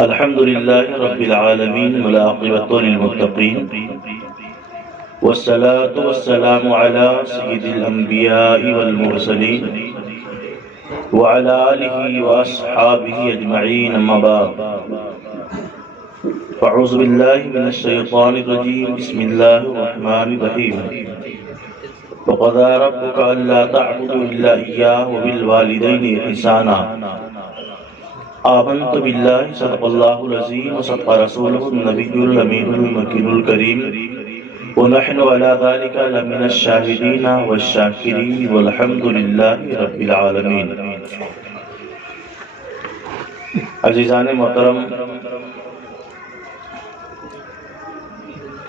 الحمد لله رب العالمين والعاقبة للمتقين والصلاة والسلام على سيد الأنبياء والمرسلين وعلى آله وأصحابه أجمعين أما بعد فأعوذ بالله من الشيطان الرجيم بسم الله الرحمن الرحيم وقضى ربك ألا تعبدوا إلا إياه وبالوالدين إحسانا آمنت بالله صدق الله العظيم وصدق رسوله النبي الأمين المكين الكريم ونحن على ذلك لمن الشاهدين والشاكرين والحمد لله رب العالمين. عزیزان محترم،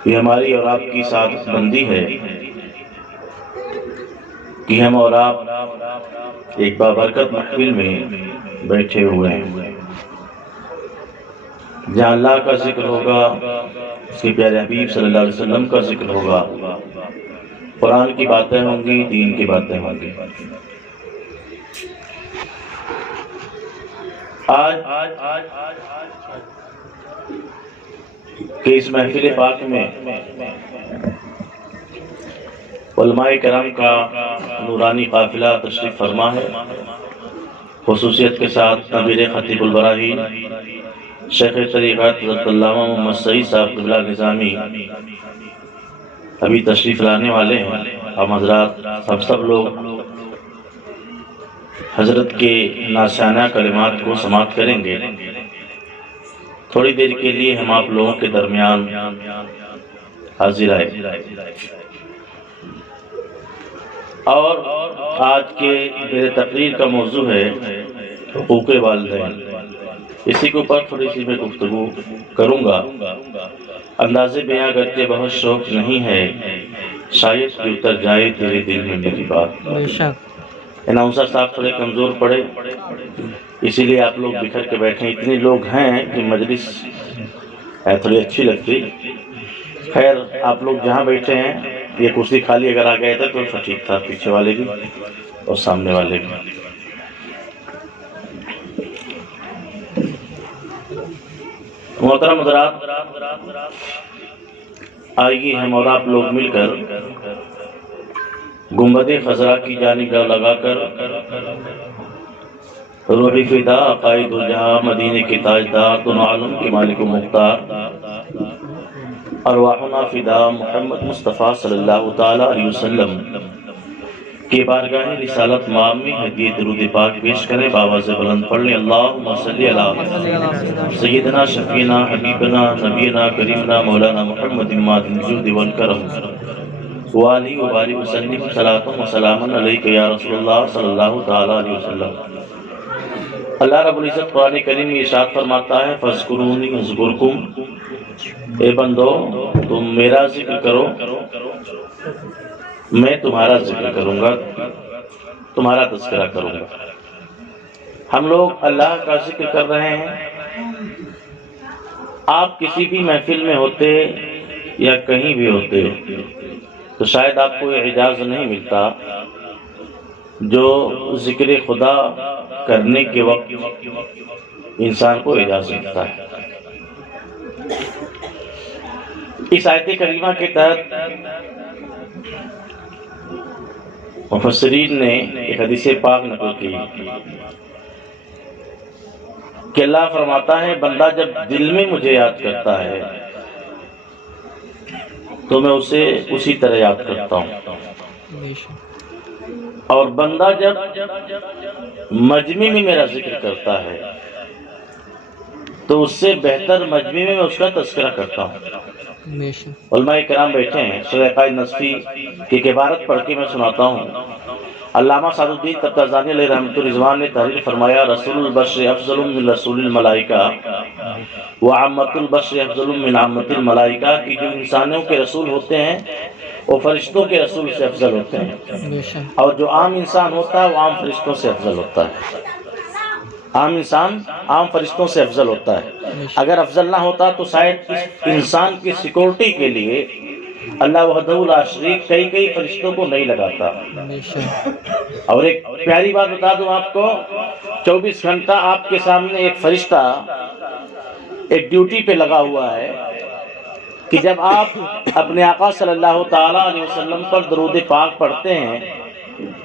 یہ ہماری اور آپ کی سعادت مندی ہے کہ ہم اور آپ ایک بابرکت محفل میں بیٹھے ہوئے ہیں جہاں اللہ کا ذکر ہوگا، اس کے پیارے حبیب صلی اللہ علیہ وسلم کا ذکر ہوگا، قرآن کی باتیں ہوں گی، دین کی باتیں ہوں گی. آج کہ اس محفل پاک میں علماء کرام کا نورانی قافلہ تشریف فرما ہے. خصوصیت کے ساتھ امیر خطیب البراہین شیخ طریقت حضرت علامہ محمد سعید صاحب قبلہ نظامی ابھی تشریف لانے والے ہیں. ہم حضرات ہم سب لوگ حضرت کے ناشیانہ کلمات کو سماعت کریں گے. تھوڑی دیر کے لیے ہم آپ لوگوں کے درمیان حاضر آئے اور آج کے میرے تقریر کا موضوع ہے حقوق والدین. اسی کے اوپر تھوڑی سی میں گفتگو کروں گا. اندازے بیاں کرتے بہت شوق نہیں ہے، شاید کہ اتر جائے تیرے دل میں میری بات. اناؤنسر صاحب تھوڑے کمزور پڑے، اسی لیے آپ لوگ بکھر کے بیٹھے. اتنے لوگ ہیں کہ مجلس تھوڑی اچھی لگتی. خیر، آپ لوگ جہاں بیٹھے ہیں یہ کرسی خالی اگر آ گئے تھے تو ٹھیک تھا، پیچھے والے بھی اور سامنے والے بھی. محترم حضرات، آئیے ہم اور آپ لوگ مل کر گنبد خضرا کی جانب لگا کر روحی فدا عقائد الجہاں مدینے کے تاجدار دونوں عالم کے مالک و مختار ارواحنا فدا محمد مصطفیٰ صلی اللہ تعالی علیہ وسلم کی بارگاہ رسالت مام میں ہدیہ درود پاک پیش کریں. بآواز بلند پڑھ لیں اللہم صلی علی سیدنا شفینا حبیبنا نبینا کریمنا مولانا محمد ماد الجود والکرم وآلہ وبارک وسلم صلاۃ و سلام علیک یا رسول اللہ صلی اللہ تعالی علیہ وسلم. اللہ رب العزت قرآن کریم میں ارشاد فرماتا ہے فاذکرونی اذکرکم، اے بندو تم میرا ذکر کرو میں تمہارا ذکر کروں گا، تمہارا تذکرہ کروں گا. ہم لوگ اللہ کا ذکر کر رہے ہیں. آپ کسی بھی محفل میں ہوتے یا کہیں بھی ہوتے تو شاید آپ کو یہ اعجاز نہیں ملتا جو ذکر خدا کرنے کے وقت انسان کو اعجاز ملتا ہے. اس آیت کریمہ کے تحت مفسرین نے ایک حدیث پاک نقل کی کہ اللہ فرماتا ہے بندہ جب دل میں مجھے یاد کرتا ہے تو میں اسے اسی طرح یاد کرتا ہوں، اور بندہ جب مجمع میں میرا ذکر کرتا ہے تو اس سے بہتر مجمع میں اس کا تذکرہ کرتا ہوں. علماء کرام بیٹھے ہیں، شرح قائد نصفی کی ایک عبارت پڑھ کے میں سناتا ہوں. علامہ سعد الدین تبتزانی علیہ رحمۃ الرضوان نے تحریر فرمایا رسول البشر افضل من رسول الملائکہ وعامۃ البشر افضل من عامۃ الملائکہ، کہ جو انسانوں کے رسول ہوتے ہیں وہ فرشتوں کے رسول سے افضل ہوتے ہیں، اور جو عام انسان ہوتا ہے وہ عام فرشتوں سے افضل ہوتا ہے. عام انسان عام فرشتوں سے افضل ہوتا ہے. اگر افضل نہ ہوتا تو شاید اس انسان کی سیکورٹی کے لیے اللہ وحدہ لا شریک کئی فرشتوں کو نہیں لگاتا. اور ایک پیاری بات بتا دوں آپ کو، 24 گھنٹہ آپ کے سامنے ایک فرشتہ ایک ڈیوٹی پہ لگا ہوا ہے کہ جب آپ اپنے آقا صلی اللہ تعالیٰ علیہ وسلم پر درود پاک پڑھتے ہیں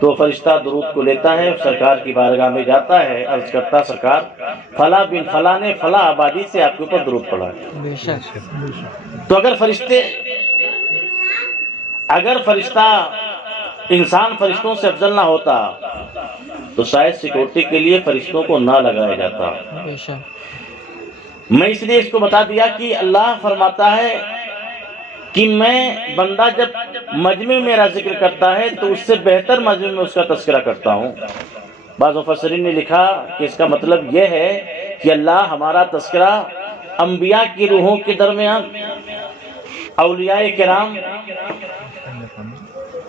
تو فرشتہ درود کو لیتا ہے، سرکار کی بارگاہ میں جاتا ہے، عرض کرتا سرکار فلاں بن فلاں نے فلاں آبادی سے آپ کے اوپر درود پڑھا ہے. تو اگر فرشتہ انسان فرشتوں سے افضل نہ ہوتا تو شاید سیکورٹی کے لیے فرشتوں کو نہ لگایا جاتا. میں اس لیے اس کو بتا دیا کہ اللہ فرماتا ہے کہ میں بندہ جب مجمع میں میرا ذکر کرتا ہے تو اس سے بہتر مجمع میں اس کا تذکرہ کرتا ہوں. بعض مفسرین نے لکھا کہ اس کا مطلب یہ ہے کہ اللہ ہمارا تذکرہ انبیاء کی روحوں کے درمیان، اولیاء کرام،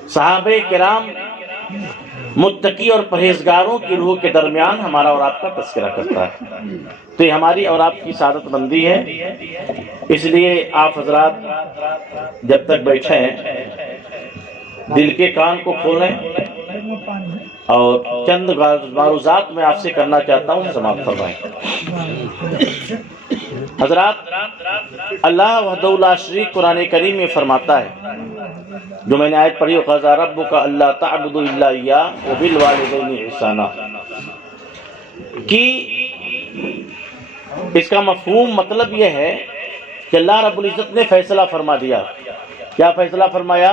صحابہ کرام، متقی اور پرہیزگاروں کی روح کے درمیان ہمارا اور آپ کا تذکرہ کرتا ہے. تو یہ ہماری اور آپ کی سعادت مندی ہے. اس لیے آپ حضرات جب تک بیٹھے ہیں دل کے کان کو کھولیں اور چند معروضات میں آپ سے کرنا چاہتا ہوں، سماعت فرمائیں. حضرات، اللہ وحدہ لا شریک قرآن کریم میں فرماتا ہے، جو میں نے آیت پڑھی وَقَضَىٰ رَبُّكَ أَلَّا تَعْبُدُوا إِلَّا إِيَّاهُ وَبِالْوَالِدَيْنِ إِحْسَانًا، کہ اس کا مفہوم مطلب یہ ہے کہ اللہ رب العزت نے فیصلہ فرما دیا. کیا فیصلہ فرمایا؟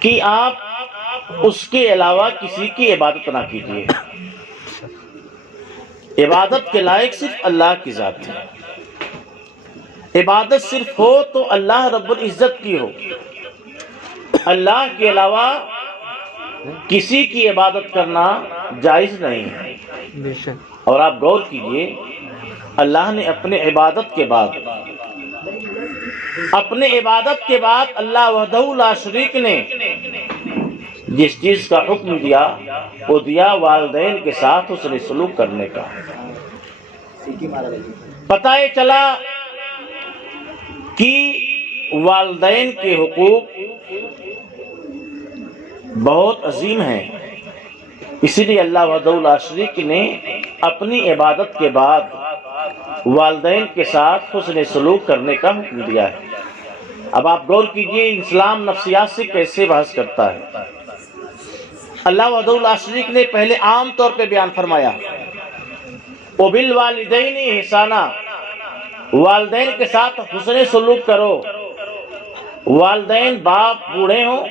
کہ آپ اس کے علاوہ کسی کی عبادت نہ کیجیے. عبادت کے لائق صرف اللہ کی ذات ہے. عبادت صرف ہو تو اللہ رب العزت کی ہو. اللہ کے علاوہ کسی کی عبادت کرنا جائز نہیں ہے. اور آپ غور کیجئے، اللہ نے اپنے عبادت کے بعد اللہ وحدہ لا شریک نے جس چیز کا حکم دیا وہ دیا والدین کے ساتھ حسن سلوک کرنے کا. پتہ یہ چلا کہ والدین کے حقوق بہت عظیم ہیں. اسی لیے اللہ وحدہ لا شریک نے اپنی عبادت کے بعد والدین کے ساتھ حسن سلوک کرنے کا حکم دیا ہے. اب آپ غور کیجئے اسلام نفسیات سے کیسے بحث کرتا ہے. اللہ وحدہ لا شریک نے پہلے عام طور پہ بیان فرمایا وَبِالْوَالِدَيْنِ إِحْسَانًا، والدین کے ساتھ حسن سلوک کرو. والدین باپ بوڑھے ہوں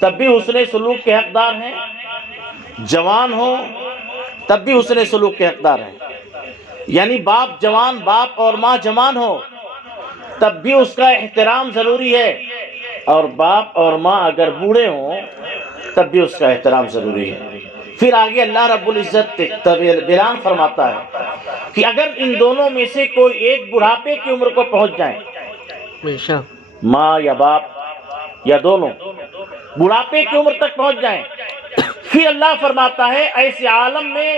تب بھی حسن سلوک کے حقدار ہیں، جوان ہوں تب بھی حسن سلوک کے حقدار ہیں. یعنی باپ جوان، باپ اور ماں جوان ہو تب بھی اس کا احترام ضروری ہے، اور باپ اور ماں اگر بوڑھے ہوں تب بھی اس کا احترام ضروری ہے. پھر آگے اللہ رب العزت بیان فرماتا ہے کہ اگر ان دونوں میں سے کوئی ایک بڑھاپے کی عمر کو پہنچ جائیں، ماں یا باپ یا دونوں بڑھاپے کی عمر تک پہنچ جائیں، پھر اللہ فرماتا ہے ایسے عالم میں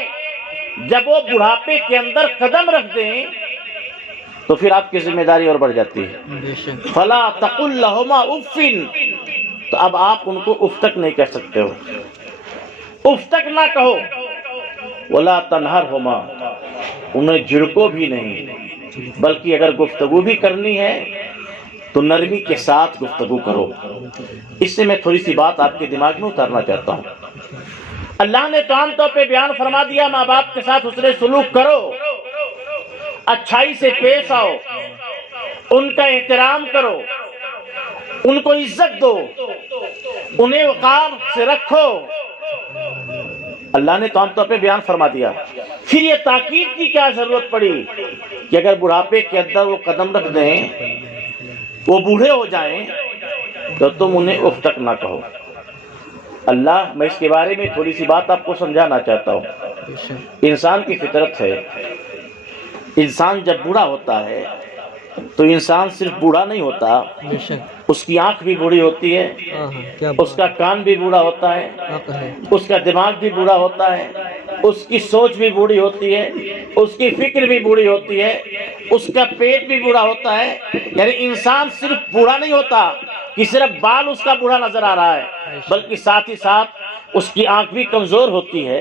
جب وہ بڑھاپے کے اندر قدم رکھ دیں تو پھر آپ کی ذمہ داری اور بڑھ جاتی ہے. فلا تقل لہما اف، تو اب آپ ان کو اف تک نہیں کہہ سکتے ہو، اف تک نہ کہو. ولا تنہرہما، انہیں جھڑکو بھی نہیں، بلکہ اگر گفتگو بھی کرنی ہے تو نرمی کے ساتھ گفتگو کرو. اس سے میں تھوڑی سی بات آپ کے دماغ میں اتارنا چاہتا ہوں. اللہ نے تو عام طور پہ بیان فرما دیا ماں باپ کے ساتھ حسن سلوک کرو، اچھائی سے پیش آؤ، ان کا احترام کرو، ان کو عزت دو، انہیں وقار سے رکھو. اللہ نے تو عام طور پہ بیان فرما دیا. پھر یہ تاکید کی کیا ضرورت پڑی کہ اگر بڑھاپے کے اندر وہ قدم رکھ دیں، وہ بوڑھے ہو جائیں تو تم انہیں اف تک نہ کہو. اللہ، میں اس کے بارے میں تھوڑی سی بات آپ کو سمجھانا چاہتا ہوں. انسان کی فطرت ہے، انسان جب بوڑھا ہوتا ہے تو انسان صرف بوڑھا نہیں ہوتا، اس کی آنکھ بھی بوڑھی ہوتی ہے، اس کا کان بھی بوڑھا ہوتا ہے، اس کا دماغ بھی بوڑھا ہوتا ہے، اس کی سوچ بھی بوڑھی ہوتی ہے، اس کی فکر بھی بوڑھی ہوتی ہے. اس کا پیٹ بھی بوڑھا ہوتا ہے. یعنی انسان صرف بوڑھا نہیں ہوتا کہ صرف بال اس کا بوڑھا نظر آ رہا ہے، بلکہ ساتھ ہی ساتھ اس کی آنکھ بھی کمزور ہوتی ہے،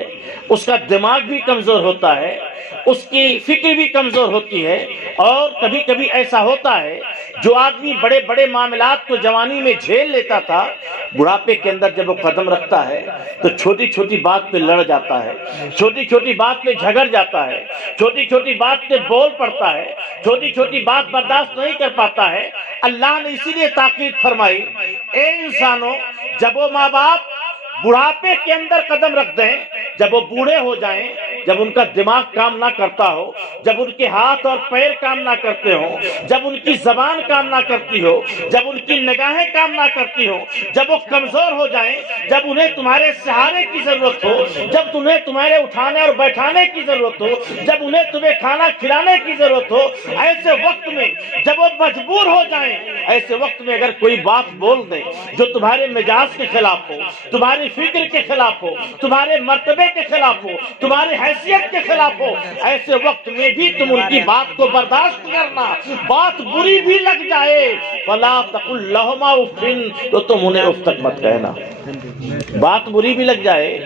اس کا دماغ بھی کمزور ہوتا ہے، اس کی فکر بھی کمزور ہوتی ہے. اور کبھی کبھی ایسا ہوتا ہے جو آدمی بڑے بڑے معاملات کو جوانی میں جھیل لیتا تھا، بڑھاپے کے اندر جب وہ قدم رکھتا ہے تو چھوٹی چھوٹی بات پہ لڑ جاتا ہے، چھوٹی چھوٹی بات پہ جھگڑ جاتا ہے، چھوٹی چھوٹی بات پہ بول پڑتا ہے، چھوٹی چھوٹی بات برداشت نہیں کر پاتا ہے. اللہ نے اسی لیے تاکید فرمائی، اے انسانوں، جب وہ ماں باپ بڑھاپے کے اندر قدم رکھ دیں، جب وہ بوڑھے ہو جائیں، جب ان کا دماغ کام نہ کرتا ہو، جب ان کے ہاتھ اور پیر کام نہ کرتے ہوں، جب ان کی زبان کام نہ کرتی ہو، جب ان کی نگاہیں کام نہ کرتی ہوں، جب وہ کمزور ہو جائیں، جب انہیں تمہارے سہارے کی ضرورت ہو، جب تمہیں تمہارے اٹھانے اور بیٹھانے کی ضرورت ہو، جب انہیں تمہیں کھانا کھلانے کی ضرورت ہو، ایسے وقت میں جب وہ مجبور ہو جائیں، ایسے وقت میں اگر کوئی بات بول دیں جو تمہارے مزاج کے خلاف ہو، تمہاری فکر کے خلاف ہو، تمہارے مرتبے کے خلاف ہو، تمہاری حیثیت کے خلاف ہو، ایسے وقت میں بھی تم ان کی بات کو برداشت کرنا. بات بری بھی لگ جائے فلا تقل لهما اف، تو تم انہیں اف تک مت کہنا. بات بری بھی لگ جائے.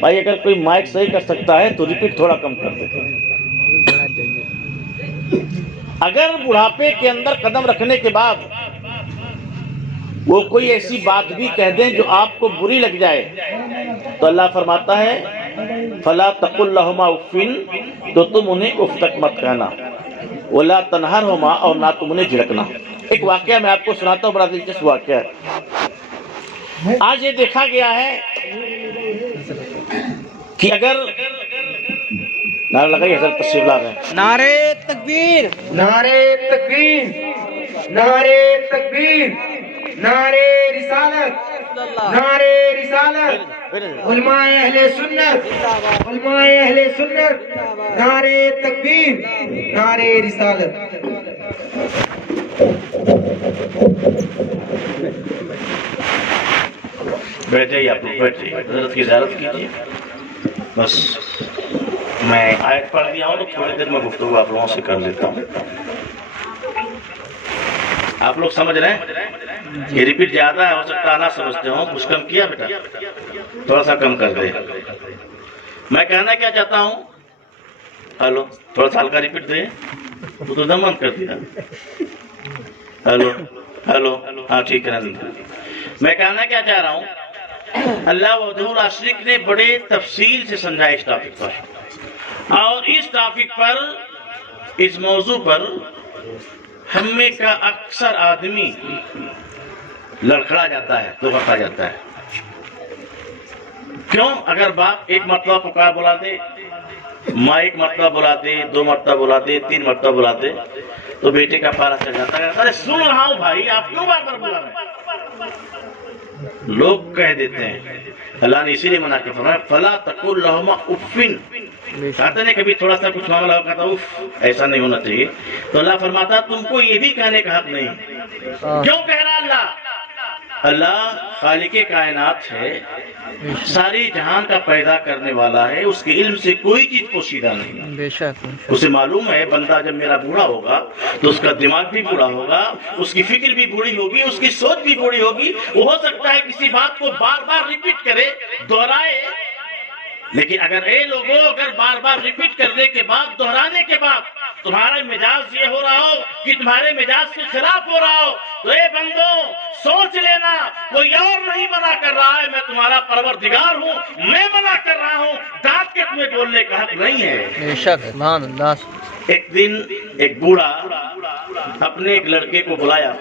بھائی اگر کوئی مائک صحیح کر سکتا ہے تو ریپیٹ تھوڑا کم کر دے. اگر بڑھاپے کے اندر قدم رکھنے کے بعد وہ کوئی ایسی بات بھی کہہ دیں جو آپ کو بری لگ جائے تو اللہ فرماتا ہے فلا تقل لهما اف، تو تم انہیں اف تک مت کہنا. ولا تنہرهما، اور نہ تم انہیں جھڑکنا. ایک واقعہ میں آپ کو سناتا ہوں، بڑا دلچسپ واقعہ ہے. آج یہ دیکھا گیا ہے کہ اگر نعرہ لگائی، حضرت تشریف لا رہے ہیں. نعرے تکبیر، نعرے تکبیر، نعرے تکبیر، نعرے رسالت، نعرے رسالت، علماء اہل سنت، علماء اہل سنت، نعرے تکبیر، نعرے رسالت. بیٹھ جائیے، آپ لوگ بیٹھ جائیے، حضرت کی زیارت کیجیے. بس میں آیت پڑھ دیا ہوں تو تھوڑی دیر میں گفتگو آپ لوگوں سے کر لیتا ہوں. آپ لوگ سمجھ رہے ہیں؟ یہ ریپیٹ زیادہ ہے، ہو سکتا ہے نہ سمجھتے ہوں. کچھ کم کیا بیٹا؟ تھوڑا سا کم کر دے. میں کہنا کیا چاہتا ہوں، ہلو، تھوڑا سا ہلکا ریپیٹ دے. وہ تو دم بند کر دیا. ہلو ہلو، ہاں ٹھیک ہے. میں کہنا کیا چاہ رہا ہوں، اللہ وحدہ لا شریک نے بڑے تفصیل سے سمجھایا اس ٹاپک پر، اور اس ٹاپک پر، اس موضوع پر ہم میں کا اکثر آدمی لڑکھڑا جاتا ہے، دبکا جاتا ہے. کیوں؟ اگر باپ ایک مرتبہ پکار بلا دے، ماں ایک مرتبہ بلا دے، 2 مرتبہ بلا دے، 3 مرتبہ بلا دے، تو بیٹے کا پارا چڑھ جاتا ہے. ارے سن رہا ہوں بھائی، آپ کیوں بار بار بلا رہے ہیں؟ لوگ کہہ دیتے ہیں. اللہ نے اسی لیے منع کیا، فرمایا فلا تقل لهما اف. کہتے ہیں کبھی تھوڑا سا کچھ معاملہ ہو کہتا اف، ایسا نہیں ہونا چاہیے. تو اللہ فرماتا تم کو یہ بھی کہنے کا حق نہیں. کیوں کہہ رہا اللہ؟ اللہ خالق کائنات ہے، ساری جہان کا پیدا کرنے والا ہے، اس کے علم سے کوئی چیز پوشیدہ نہیں. بے شک اسے معلوم ہے بندہ جب میرا بوڑھا ہوگا تو اس کا دماغ بھی بوڑھا ہوگا، اس کی فکر بھی بوڑھی ہوگی، اس کی سوچ بھی بوڑھی ہوگی. وہ ہو سکتا ہے کسی بات کو بار بار ریپیٹ کرے، دہرائے. لیکن اگر لوگوں اگر بار بار ریپیٹ کرنے کے بعد، دہرانے کے بعد تمہارا مزاج یہ ہو رہا ہو کہ تمہارے مزاج کے خلاف ہو رہا ہو، تو اے بندوں سوچ لینا، کوئی اور نہیں منع کر رہا ہے، میں تمہارا پروردگار ہوں، میں منع کر رہا ہوں. ڈانٹ کے تمہیں بولنے کا حق نہیں ہے. بے شک سبحان اللہ. ایک دن ایک بوڑھا اپنے ایک لڑکے کو بلایا.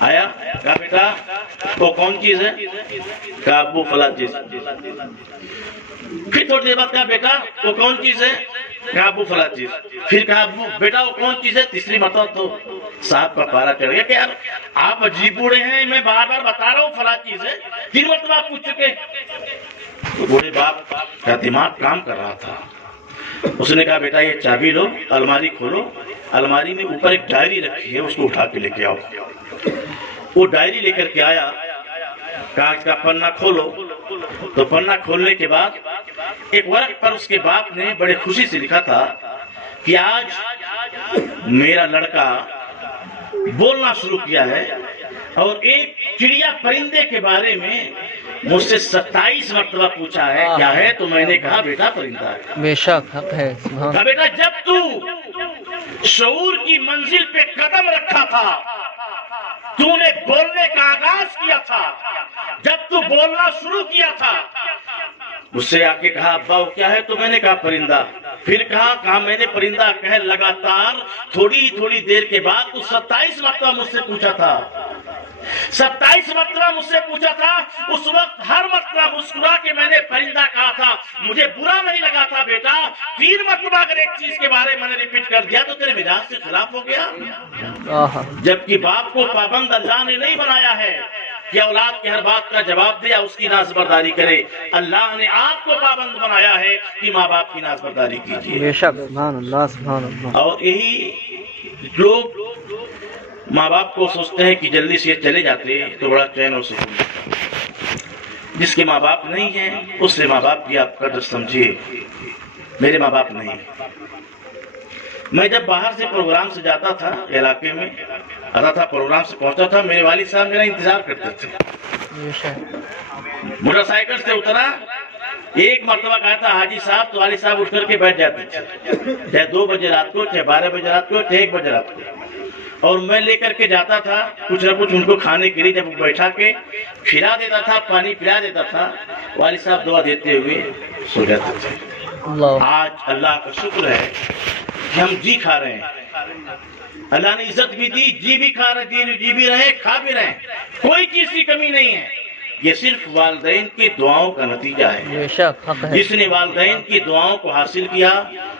آیا، کہا بیٹا وہ کون چیز ہے؟ کہا ابو فلاں چیز. پھر تھوڑی دیر بعد کہا بیٹا وہ کون چیز ہے؟ کہا ابو فلاں چیز. پھر کہا ابو بیٹا وہ کون چیز ہے؟ تیسری مرتبہ تو صاحب کا پارا چڑھ گیا کہ یار آپ عجیب بوڑھے ہیں، میں بار بار بتا رہا ہوں فلاں چیز ہے، 3 مرتبہ آپ پوچھ چکے. تو بوڑھے باپ کا دماغ کام کر رہا تھا. اس نے کہا بیٹا یہ چابی لو، الماری کھولو، الماری میں اوپر ایک ڈائری رکھی ہے، اس کو اٹھا کے لے کے آؤ. وہ ڈائری لے کر کے آیا، کاغذ کا پنہ کھولو. تو پنہ کھولنے کے بعد ایک ورق پر اس کے باپ نے بڑے خوشی سے لکھا تھا کہ آج میرا لڑکا بولنا شروع کیا ہے اور ایک چڑیا پرندے کے بارے میں مجھ سے 27 مرتبہ پوچھا ہے کیا ہے، تو میں نے کہا بیٹا پرندہ ہے۔ بے شک حق ہے، سبحان کہا بیٹا جب تو شعور کی منزل پہ قدم رکھا تھا، تو نے بولنے کا آغاز کیا تھا، جب تو بولنا شروع کیا تھا، مجھ سے آ کے کہا ابا وہ کیا ہے، تو میں نے کہا پرندہ۔ پھر کہا میں نے پرندہ کہہ لگاتار تھوڑی دیر کے بعد تو 27 مرتبہ مجھ سے پوچھا تھا، 27 مرتبہ مجھ سے پوچھا تھا۔ اس وقت ہر مرتبہ مسکرا کے میں نے پرندہ کہا تھا، مجھے برا نہیں لگا تھا بیٹا 3 مرتبہ اگر ایک چیز کے بارے میں نے ریپیٹ کر دیا تو تیرے مزاج سے خلاف ہو گیا۔ آہا، جبکہ باپ کو پابند اللہ نے نہیں بنایا ہے کہ اولاد کے ہر بات کا جواب دے یا اس کی نافرمانی کرے، اللہ نے آپ کو پابند بنایا ہے کہ ماں باپ کی نافرمانی کیجیے۔ بے شک، سبحان اللہ، سبحان اللہ۔ اور یہی لوگ ماں باپ کو سوچتے ہیں کہ جلدی سے چلے جاتے تو بڑا چین و سکون ملتا۔ جس کے ماں باپ نہیں ہیں اس سے ماں باپ کی آپ قدر سمجھیے۔ میرے ماں باپ نہیں، میں جب باہر سے پروگرام سے جاتا تھا علاقے میں آتا تھا، پروگرام سے پہنچتا تھا، میرے والد صاحب میرا انتظار کرتے تھے۔ بے شک، موٹر سائیکل سے اترا، ایک مرتبہ کہا تھا حاجی صاحب، تو والد صاحب اٹھ کر کے بیٹھ جاتے تھے، چاہے 2 بجے رات کو، چاہے 12 بجے رات کو، چاہے 1 بجے رات کو، اور میں لے کر کے جاتا تھا کچھ نہ کچھ ان کو کھانے کے لیے، جب وہ بیٹھا کے کھلا دیتا تھا، پانی پلا دیتا تھا، والد صاحب دعا دیتے ہوئے سو جاتے تھے۔ اللہ، آج اللہ کا شکر ہے کہ ہم جی کھا رہے ہیں، اللہ نے عزت بھی دی، جی بھی کھا رہے، جی بھی رہے، کھا بھی رہے، کوئی چیز کی کمی نہیں ہے۔ یہ صرف والدین کی دعاؤں کا نتیجہ ہے۔ بے شک حق ہے، جس نے والدین کی دعاؤں کو حاصل کیا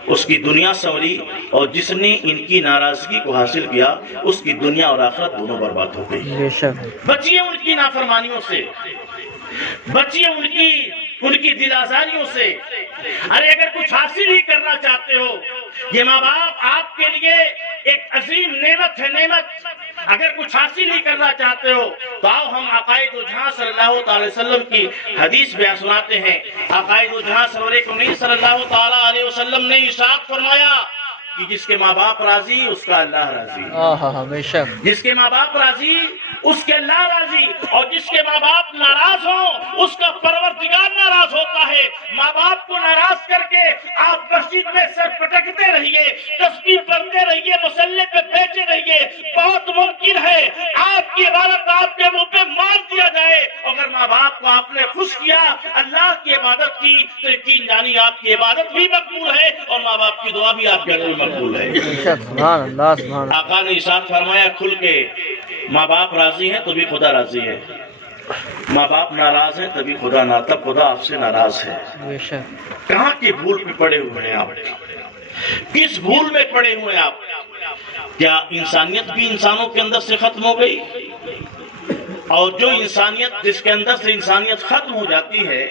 اس کی دنیا سنوری، اور جس نے ان کی ناراضگی کو حاصل کیا اس کی دنیا اور آخرت دونوں برباد ہو گئی۔ بے شک، بچیے ان کی نافرمانیوں سے، بچیے ان کی دل آزاریوں سے۔ ارے اگر کچھ حاصل ہی کرنا چاہتے ہو، یہ ماں باپ آپ کے لیے ایک عظیم نعمت ہے، نعمت۔ اگر کچھ حاصل ہی کرنا چاہتے ہو تو آؤ ہم عقائد و جہاں صلی اللہ تعالی وسلم کی حدیث بیان سناتے ہیں۔ عقائد و جہاں سرور کونین صلی اللہ تعالی علیہ وسلم نے ارشاد فرمایا کہ جس کے ماں باپ راضی اس کا اللہ راضی، آہا، بے شک، جس کے ماں باپ راضی اس کے اللہ راضی، اور جس کے ماں باپ ناراض ہوں اس کا پروردگار ناراض ہوتا ہے۔ ماں باپ کو ناراض کر کے آپ مسجد میں سر پٹکتے رہیے، تسبیح پڑھتے رہیے، مصلی پہ بیٹھے رہیے، بہت ممکن ہے آپ کی عبادت آپ کے منہ پہ مار دیا جائے۔ اگر ماں باپ کو آپ نے خوش کیا، اللہ کی عبادت کی، تو یقین جانی آپ کی عبادت بھی مقبول ہے اور ماں باپ کی دعا بھی آپ کے لیے مقبول ہے۔ بے شک، سبحان اللہ، سبحان اللہ۔ آقا نے ارشاد فرمایا کھل کے، ماں باپ راضی ہیں تو بھی خدا راضی ہے، ماں باپ ناراض ہیں تبھی خدا نہ، تب خدا آپ سے ناراض ہے۔ بے شک، کہاں کی بھول پہ پڑے ہوئے ہیں آپ؟ کس بھول میں پڑے ہوئے ہیں آپ؟ کیا انسانیت بھی انسانوں کے اندر سے ختم ہو گئی؟ اور جو انسانیت، جس کے اندر سے انسانیت ختم ہو جاتی ہے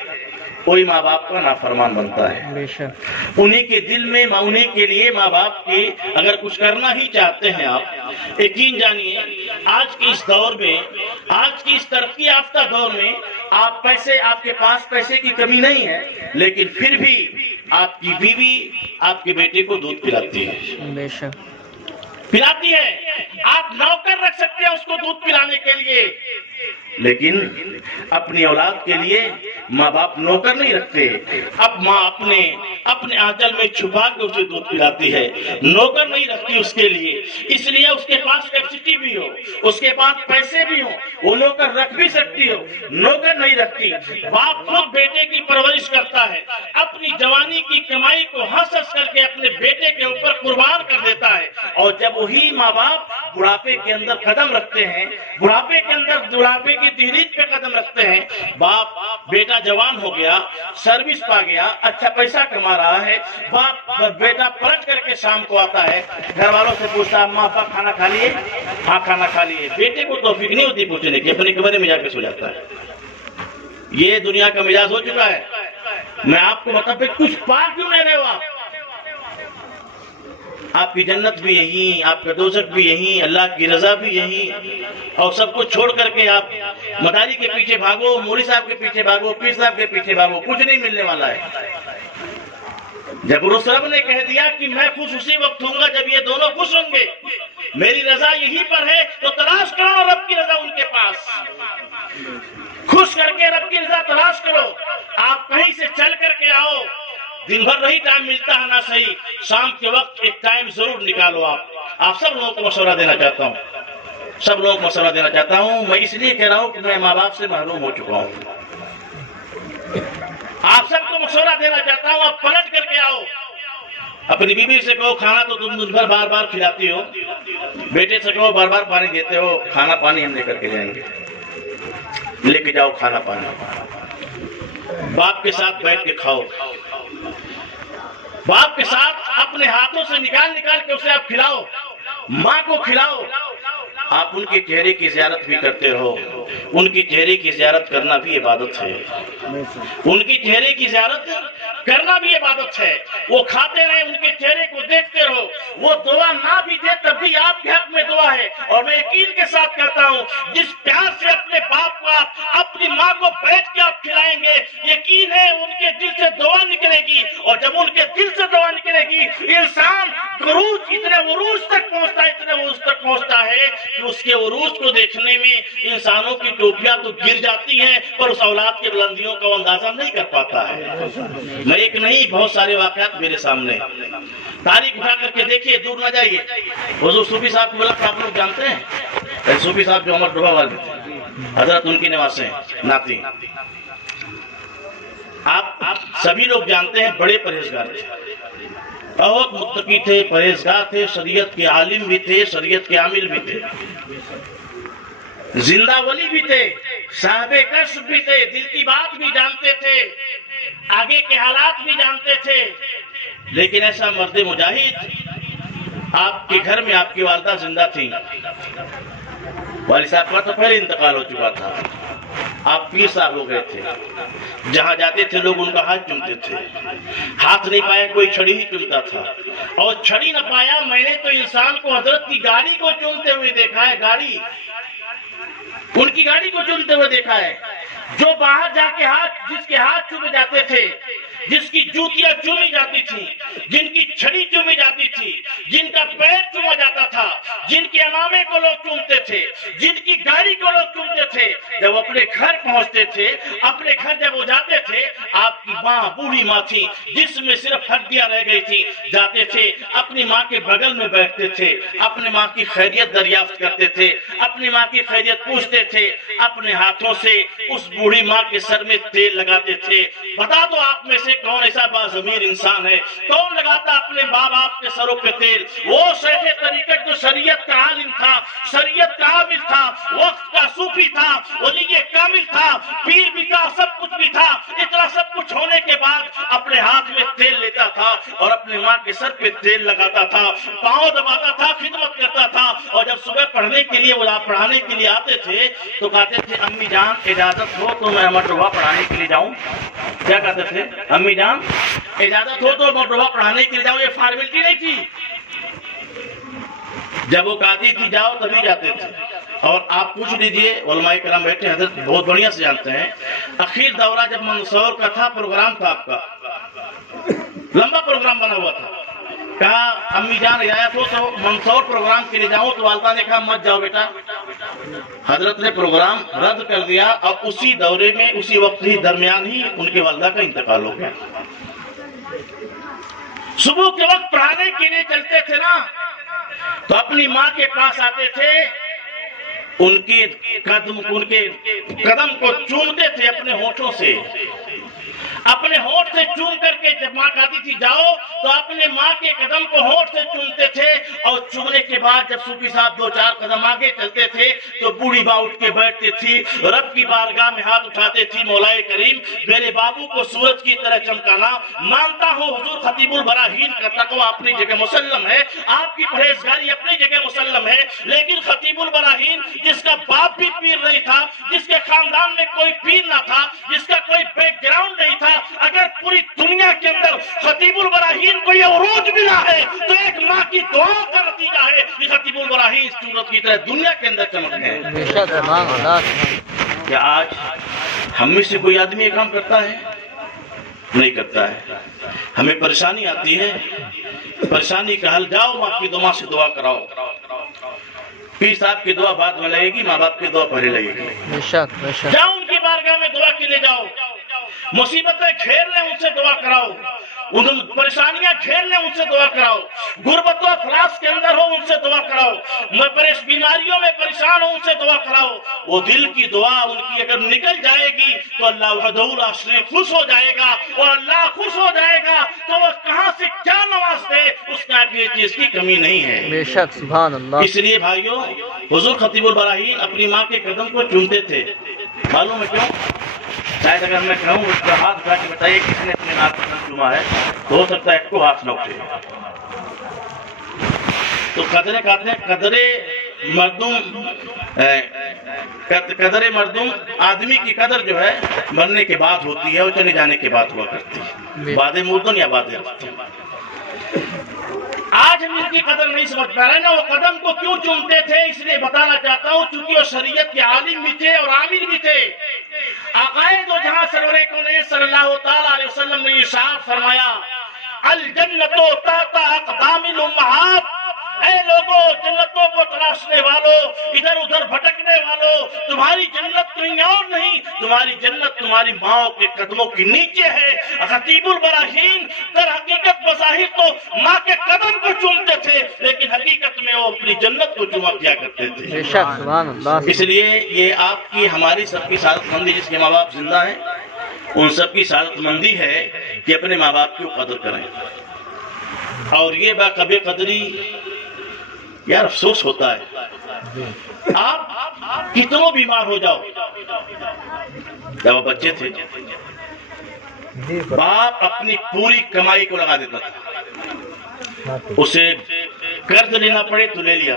کوئی ماں باپ کا نافرمان بنتا ہے۔ بے شک، انہی کے دل میں، انہی کے لیے ماں باپ کی اگر کچھ کرنا ہی چاہتے ہیں آپ، یقین جانیے آج کے اس دور میں، آج کی اس ترقی یافتہ دور میں آپ کے پاس پیسے کی کمی نہیں ہے، لیکن پھر بھی آپ کی بیوی آپ کے بیٹے کو دودھ پلاتی ہے، بے شک، پلاتی ہے۔ آپ نوکر رکھ سکتے ہیں اس کو دودھ پلانے کے لیے، لیکن اپنی اولاد کے لیے ماں باپ نوکر نہیں رکھتے۔ اب ماں اپنے آنچل میں چھپا کے اسے دودھ پلاتی ہے، نوکر نہیں رکھتی اس کے لیے۔ اس لیے اس کے پاس کیپیسٹی بھی ہو، اس کے پاس پیسے بھی ہوں، وہ نوکر رکھ بھی سکتی ہو، نوکر نہیں رکھتی۔ باپ خود بیٹے کی پرورش کرتا ہے، اپنی جوانی کی کمائی کو ہنس ہنس کر کے اپنے بیٹے کے اوپر قربان کر دیتا ہے، اور جب وہی ماں باپ بڑھاپے کے اندر قدم رکھتے ہیں، بڑھاپے کی تحریک پہ قدم رکھتے ہیں، باپ بیٹا جوان ہو گیا، سروس پا گیا، اچھا پیسہ کما رہا ہے، باپ بیٹا پلٹ کر کے شام کو آتا ہے، گھر والوں سے پوچھتا ہے ماں باپ کھانا کھا لیے؟ ہاں کھانا کھا لیے۔ بیٹے کو توفیق نہیں ہوتی پوچھنے کی، اپنے کمرے میں جا کے سو جاتا ہے۔ یہ دنیا کا مزاج ہو چکا ہے۔ میں آپ کو بتا کچھ پا کیوں نہیں رہے ہو آپ کی جنت بھی یہی، آپ کا دوزخ بھی یہی، اللہ کی رضا بھی یہی، اور سب کچھ چھوڑ کر کے آپ مداری کے پیچھے بھاگو، مولوی صاحب کے پیچھے بھاگو، پیر صاحب کے پیچھے بھاگو، کچھ نہیں ملنے والا ہے۔ جب اس رب نے کہہ دیا کہ میں خوش اسی وقت ہوں گا جب یہ دونوں خوش ہوں گے، میری رضا یہی پر ہے، تو تلاش کرو رب کی رضا ان کے پاس، خوش کر کے رب کی رضا تلاش کرو۔ آپ کہیں سے چل کر کے آؤ، دن بھر نہیں ٹائم ملتا ہے نہ صحیح، شام کے وقت ایک ٹائم ضرور نکالو۔ آپ سب لوگوں کو مشورہ دینا چاہتا ہوں، سب لوگوں کو مشورہ دینا چاہتا ہوں۔ میں اس لیے کہہ رہا ہوں کہ میں ماں باپ سے محروم ہو چکا ہوں، آپ سب کو مشورہ دینا چاہتا ہوں۔ آپ پلٹ کر کے آؤ، اپنی بیوی سے کہو کھانا تو تم دن بھر بار بار کھلاتی ہو، بیٹے سے کہو بار بار پانی دیتے ہو، کھانا پانی ہم لے کر کے جائیں گے، لے کے جاؤ کھانا پانی، باپ کے ساتھ بیٹھ کے کھاؤ، باپ کے ساتھ اپنے ہاتھوں سے نکال نکال کے اسے آپ کھلاؤ، ماں کو کھلاؤ۔ آپ ان کے چہرے کی زیارت بھی کرتے رہو، ان کی چہرے کی زیارت کرنا بھی عبادت ہے، ان کی چہرے کی زیارت کرنا بھی عبادت ہے۔ وہ کھاتے رہے، ان کے چہرے کو دیکھتے رہو، وہ دعا نہ بھی دے تب بھی آپ کے حق میں دعا ہے۔ اور میں یقین کے ساتھ کہتا ہوں، جس پیار سے اپنے باپ کو آپ اپنی ماں کو بیٹھ کے آپ کھلائیں گے، یقین ہے ان کے دل سے دعا نکلے گی، اور جب ان کے دل سے دعا نکلے گی، انسان عروج اتنے عروج تک پہنچتا ہے، اتنے عروج تک پہنچتا ہے کہ اس کے عروج کو دیکھنے میں انسانوں کی ٹوپیاں تو گر جاتی ہیں، پر اس اولاد کی بلندیوں کا وہ اندازہ نہیں کر پاتا ہے۔ میں ایک نہیں، بہت سارے واقعات میرے سامنے، تاریخ اٹھا کر کے دیکھیے، دور نہ جائیے۔ حضور صوفی صاحب کی ملک آپ لوگ جانتے ہیں، صوفی صاحب جو عمر ڈوبا والے تھے، حضرت ان کی نواسے ہیں، ناتی، آپ سبھی لوگ جانتے ہیں، بڑے پرہیزگار تھے، بہت متقی تھے، پرہیزگار تھے، شریعت کے عالم بھی تھے، شریعت کے عامل بھی تھے، زندہ ولی بھی تھے، صاحب کشف بھی تھے، دل کی بات بھی جانتے تھے، آگے کے حالات بھی جانتے تھے۔ لیکن ایسا مرد مجاہد، آپ کے گھر میں آپ کی والدہ زندہ تھی، والد صاحب کا تو پہلے انتقال ہو چکا تھا، آپ پیر صاحب ہو گئے تھے، جہاں جاتے تھے لوگ ان کا ہاتھ چومتے تھے، ہاتھ نہیں پایا کوئی چھڑی ہی چومتا تھا، اور چھڑی نہ پایا میں نے تو انسان کو حضرت کی گاڑی کو چومتے ہوئے دیکھا ہے، گاڑی، ان کی گاڑی کو چومتے ہوئے دیکھا ہے، جو باہر جا کے جس کے ہاتھ چومے جاتے تھے، جس کی جوتیاں چومی جاتی تھی، جن کی چھڑی چومی جاتی تھی، جن کا پیر چوما جاتا تھا، جن کے امامے کو لوگ چومتے تھے، جن کی گاڑی کو لوگ چومتے تھے، جب اپنے گھر پہنچتے تھے، اپنے گھر جب وہ جاتے تھے، آپ کی ماں بوڑھی ماں تھی جس میں صرف ہڈیاں رہ گئی تھی، جاتے تھے اپنی ماں کے بغل میں بیٹھتے تھے، اپنی ماں کی خیریت دریافت کرتے تھے، اپنی ماں کی خیریت پوچھتے تھے، اپنے ہاتھوں سے اس بوڑھی ماں کے سر میں تیل لگاتے تھے۔ بتا دو آپ میں سے کون ایسا باضمیر انسان ہے، کون لگاتا اپنے ماں باپ کے سروں پہ تیل؟ وہ شیخ طریقت جو شریعت کا عالم تھا، شریعت کا عامل تھا، وقت کا صوفی تھا، ولی کامل تھا، پیر بھی تھا، سب کچھ بھی تھا، اتنا سب کچھ ہونے کے بعد اپنے ہاتھ میں تیل لیتا تھا اور اپنے ماں کے سر پہ تیل لگاتا تھا، پاؤں دباتا تھا، خدمت کرتا تھا، اور جب صبح پڑھنے کے لیے وہ پڑھانے کے لیے آتے تھے تو کہتے تھے امی جان اجازت ہو تو میں مرتبہ پڑھانے کے لیے جاؤں؟ کیا کہتے تھے؟ امی جان اجازت ہو تو مرتبہ پڑھانے کے لیے جاؤں؟ یہ فارمیلٹی نہیں تھی، جب وہ کہتی تھی جاؤ تبھی جاتے تھے۔ اور آپ پوچھ لیجئے، علماء کرام بیٹھے، حضرت بہت بڑھیا سے جانتے ہیں، اخیر دورہ جب منصور کا تھا، پروگرام تھا آپ کا، لمبا پروگرام بنا ہوا تھا، کہا امی جان اجازت ہو تو منصور پروگرام کے لیے جاؤں؟ تو والدہ نے کہا مت جاؤ بیٹا۔ حضرت نے پروگرام رد کر دیا، اور اسی دورے میں اسی وقت ہی درمیان ہی ان کی والدہ کا انتقال ہو گیا۔ صبح کے وقت پڑھانے کے لیے چلتے تھے نا، تو اپنی ماں کے پاس آتے تھے، ان کے قدم کو چومتے تھے اپنے ہونٹوں سے، اپنے ہونٹ سے چوم کر کے جب ماں کہتی تھی جاؤ تو اپنے ماں کے قدم کو ہونٹ سے چومتے تھے، اور چومنے کے بعد جب صوفی صاحب 2-4 قدم آگے چلتے تھے تو بوڑھی ماں اٹھ کے بیٹھتی تھی، رب کی بارگاہ میں ہاتھ اٹھاتے تھی، مولا کریم میرے بابو کو سورج کی طرح چمکانا۔ مانتا ہوں حضور خطیب البراہین کا تقویٰ اپنی جگہ مسلم ہے، آپ کی پرہیزگاری اپنی جگہ مسلم ہے، لیکن خطیب البراہین جس کا باپ بھی پیر نہیں تھا، جس کے خاندان میں کوئی پیر نہ تھا، جس کا کوئی بیک گراؤنڈ نہیں تھا، اگر پوری دنیا کے اندر خطیب البراہین کو یہ عروج ملا ہے تو ایک ماں کی دعا کا نتیجہ ہے کہ خطیب البراہین سورج کی طرح دنیا کے اندر چمکتے ہیں۔ کیا آج ہم میں سے کوئی آدمی یہ کام کرتا ہے؟ نہیں کرتا ہے. ہمیں پریشانی آتی ہے، پریشانی کا حل جاؤ ماں کی دعا سے دعا کراؤ. پیر صاحب کی دعا بعد میں لگے گی، ماں باپ کی دعا پہلے لگے گی. بے شک بے شک. جاؤ ان کی بارگاہ میں دعا کے لیے جاؤ. مصیبتیں گھیر لیں ان سے دعا کراؤ، ان پریشانیاں گھیر لیں ان سے دعا کراؤ. غربت و افلاس کے اندر ہو ان سے دعا کراؤ، بیماریوں میں پریشان ہو ان سے دعا کراؤ. وہ دل کی دعا ان کی اگر نکل جائے گی تو اللہ وحدہ لا شریک خوش ہو جائے گا، اور اللہ خوش ہو جائے گا تو وہ کہاں سے کیا نواز دے اس کا کوئی چیز کی کمی نہیں ہے. بے شک سبحان اللہ. اس لیے بھائیوں، حضور خطیب البراہین اپنی ماں کے قدم کو چومتے تھے. معلوم ہے کیوں؟ شاید اگر میں کہوں اس کا ہاتھ اٹھا کے بتائیے کس نے اپنے ماں کا قدم چوما ہے تو ہو سکتا ہے ایک کو ہاتھ نہ اٹھے. تو قدر مردم آدمی کی قدر جو ہے مرنے کے بعد ہوتی ہے اور چلے جانے کے بعد ہوا کرتی ہے. بعد مردن یا بعد رفتن. آج ہم ان کی قدر نہیں سمجھ پا رہے نا. وہ قدم کو کیوں چومتے تھے اس لیے بتانا چاہتا ہوں چونکہ وہ شریعت کے عالم بھی تھے اور عامل بھی تھے. عقائد و جہاں سرور کونین صلی اللہ تعالیٰ علیہ وسلم نے ارشاد فرمایا الجنت تحت اقدام الامہات. اے لوگوں، جنتوں کو تلاشنے والوں، ادھر ادھر بھٹکنے والوں، تمہاری جنت کہیں اور نہیں، تمہاری جنت تمہاری ماں کے قدموں کے نیچے ہے. خطیب البراہین در حقیقت بظاہر تو ماں کے قدم کو چومتے تھے لیکن حقیقت میں وہ اپنی جنت کو چوما کیا کرتے تھے. بے شک سبحان اللہ. اس لیے یہ آپ کی ہماری سب کی سعادت مندی، جس کے ماں باپ زندہ ہیں ان سب کی سعادت مندی ہے کہ اپنے ماں باپ کی قدر کریں. اور یہ باقب قدری یار افسوس ہوتا ہے. آپ کتنوں بیمار ہو جاؤ، جب وہ بچے تھے باپ اپنی پوری کمائی کو لگا دیتا تھا. اسے قرض لینا پڑے تو لے لیا.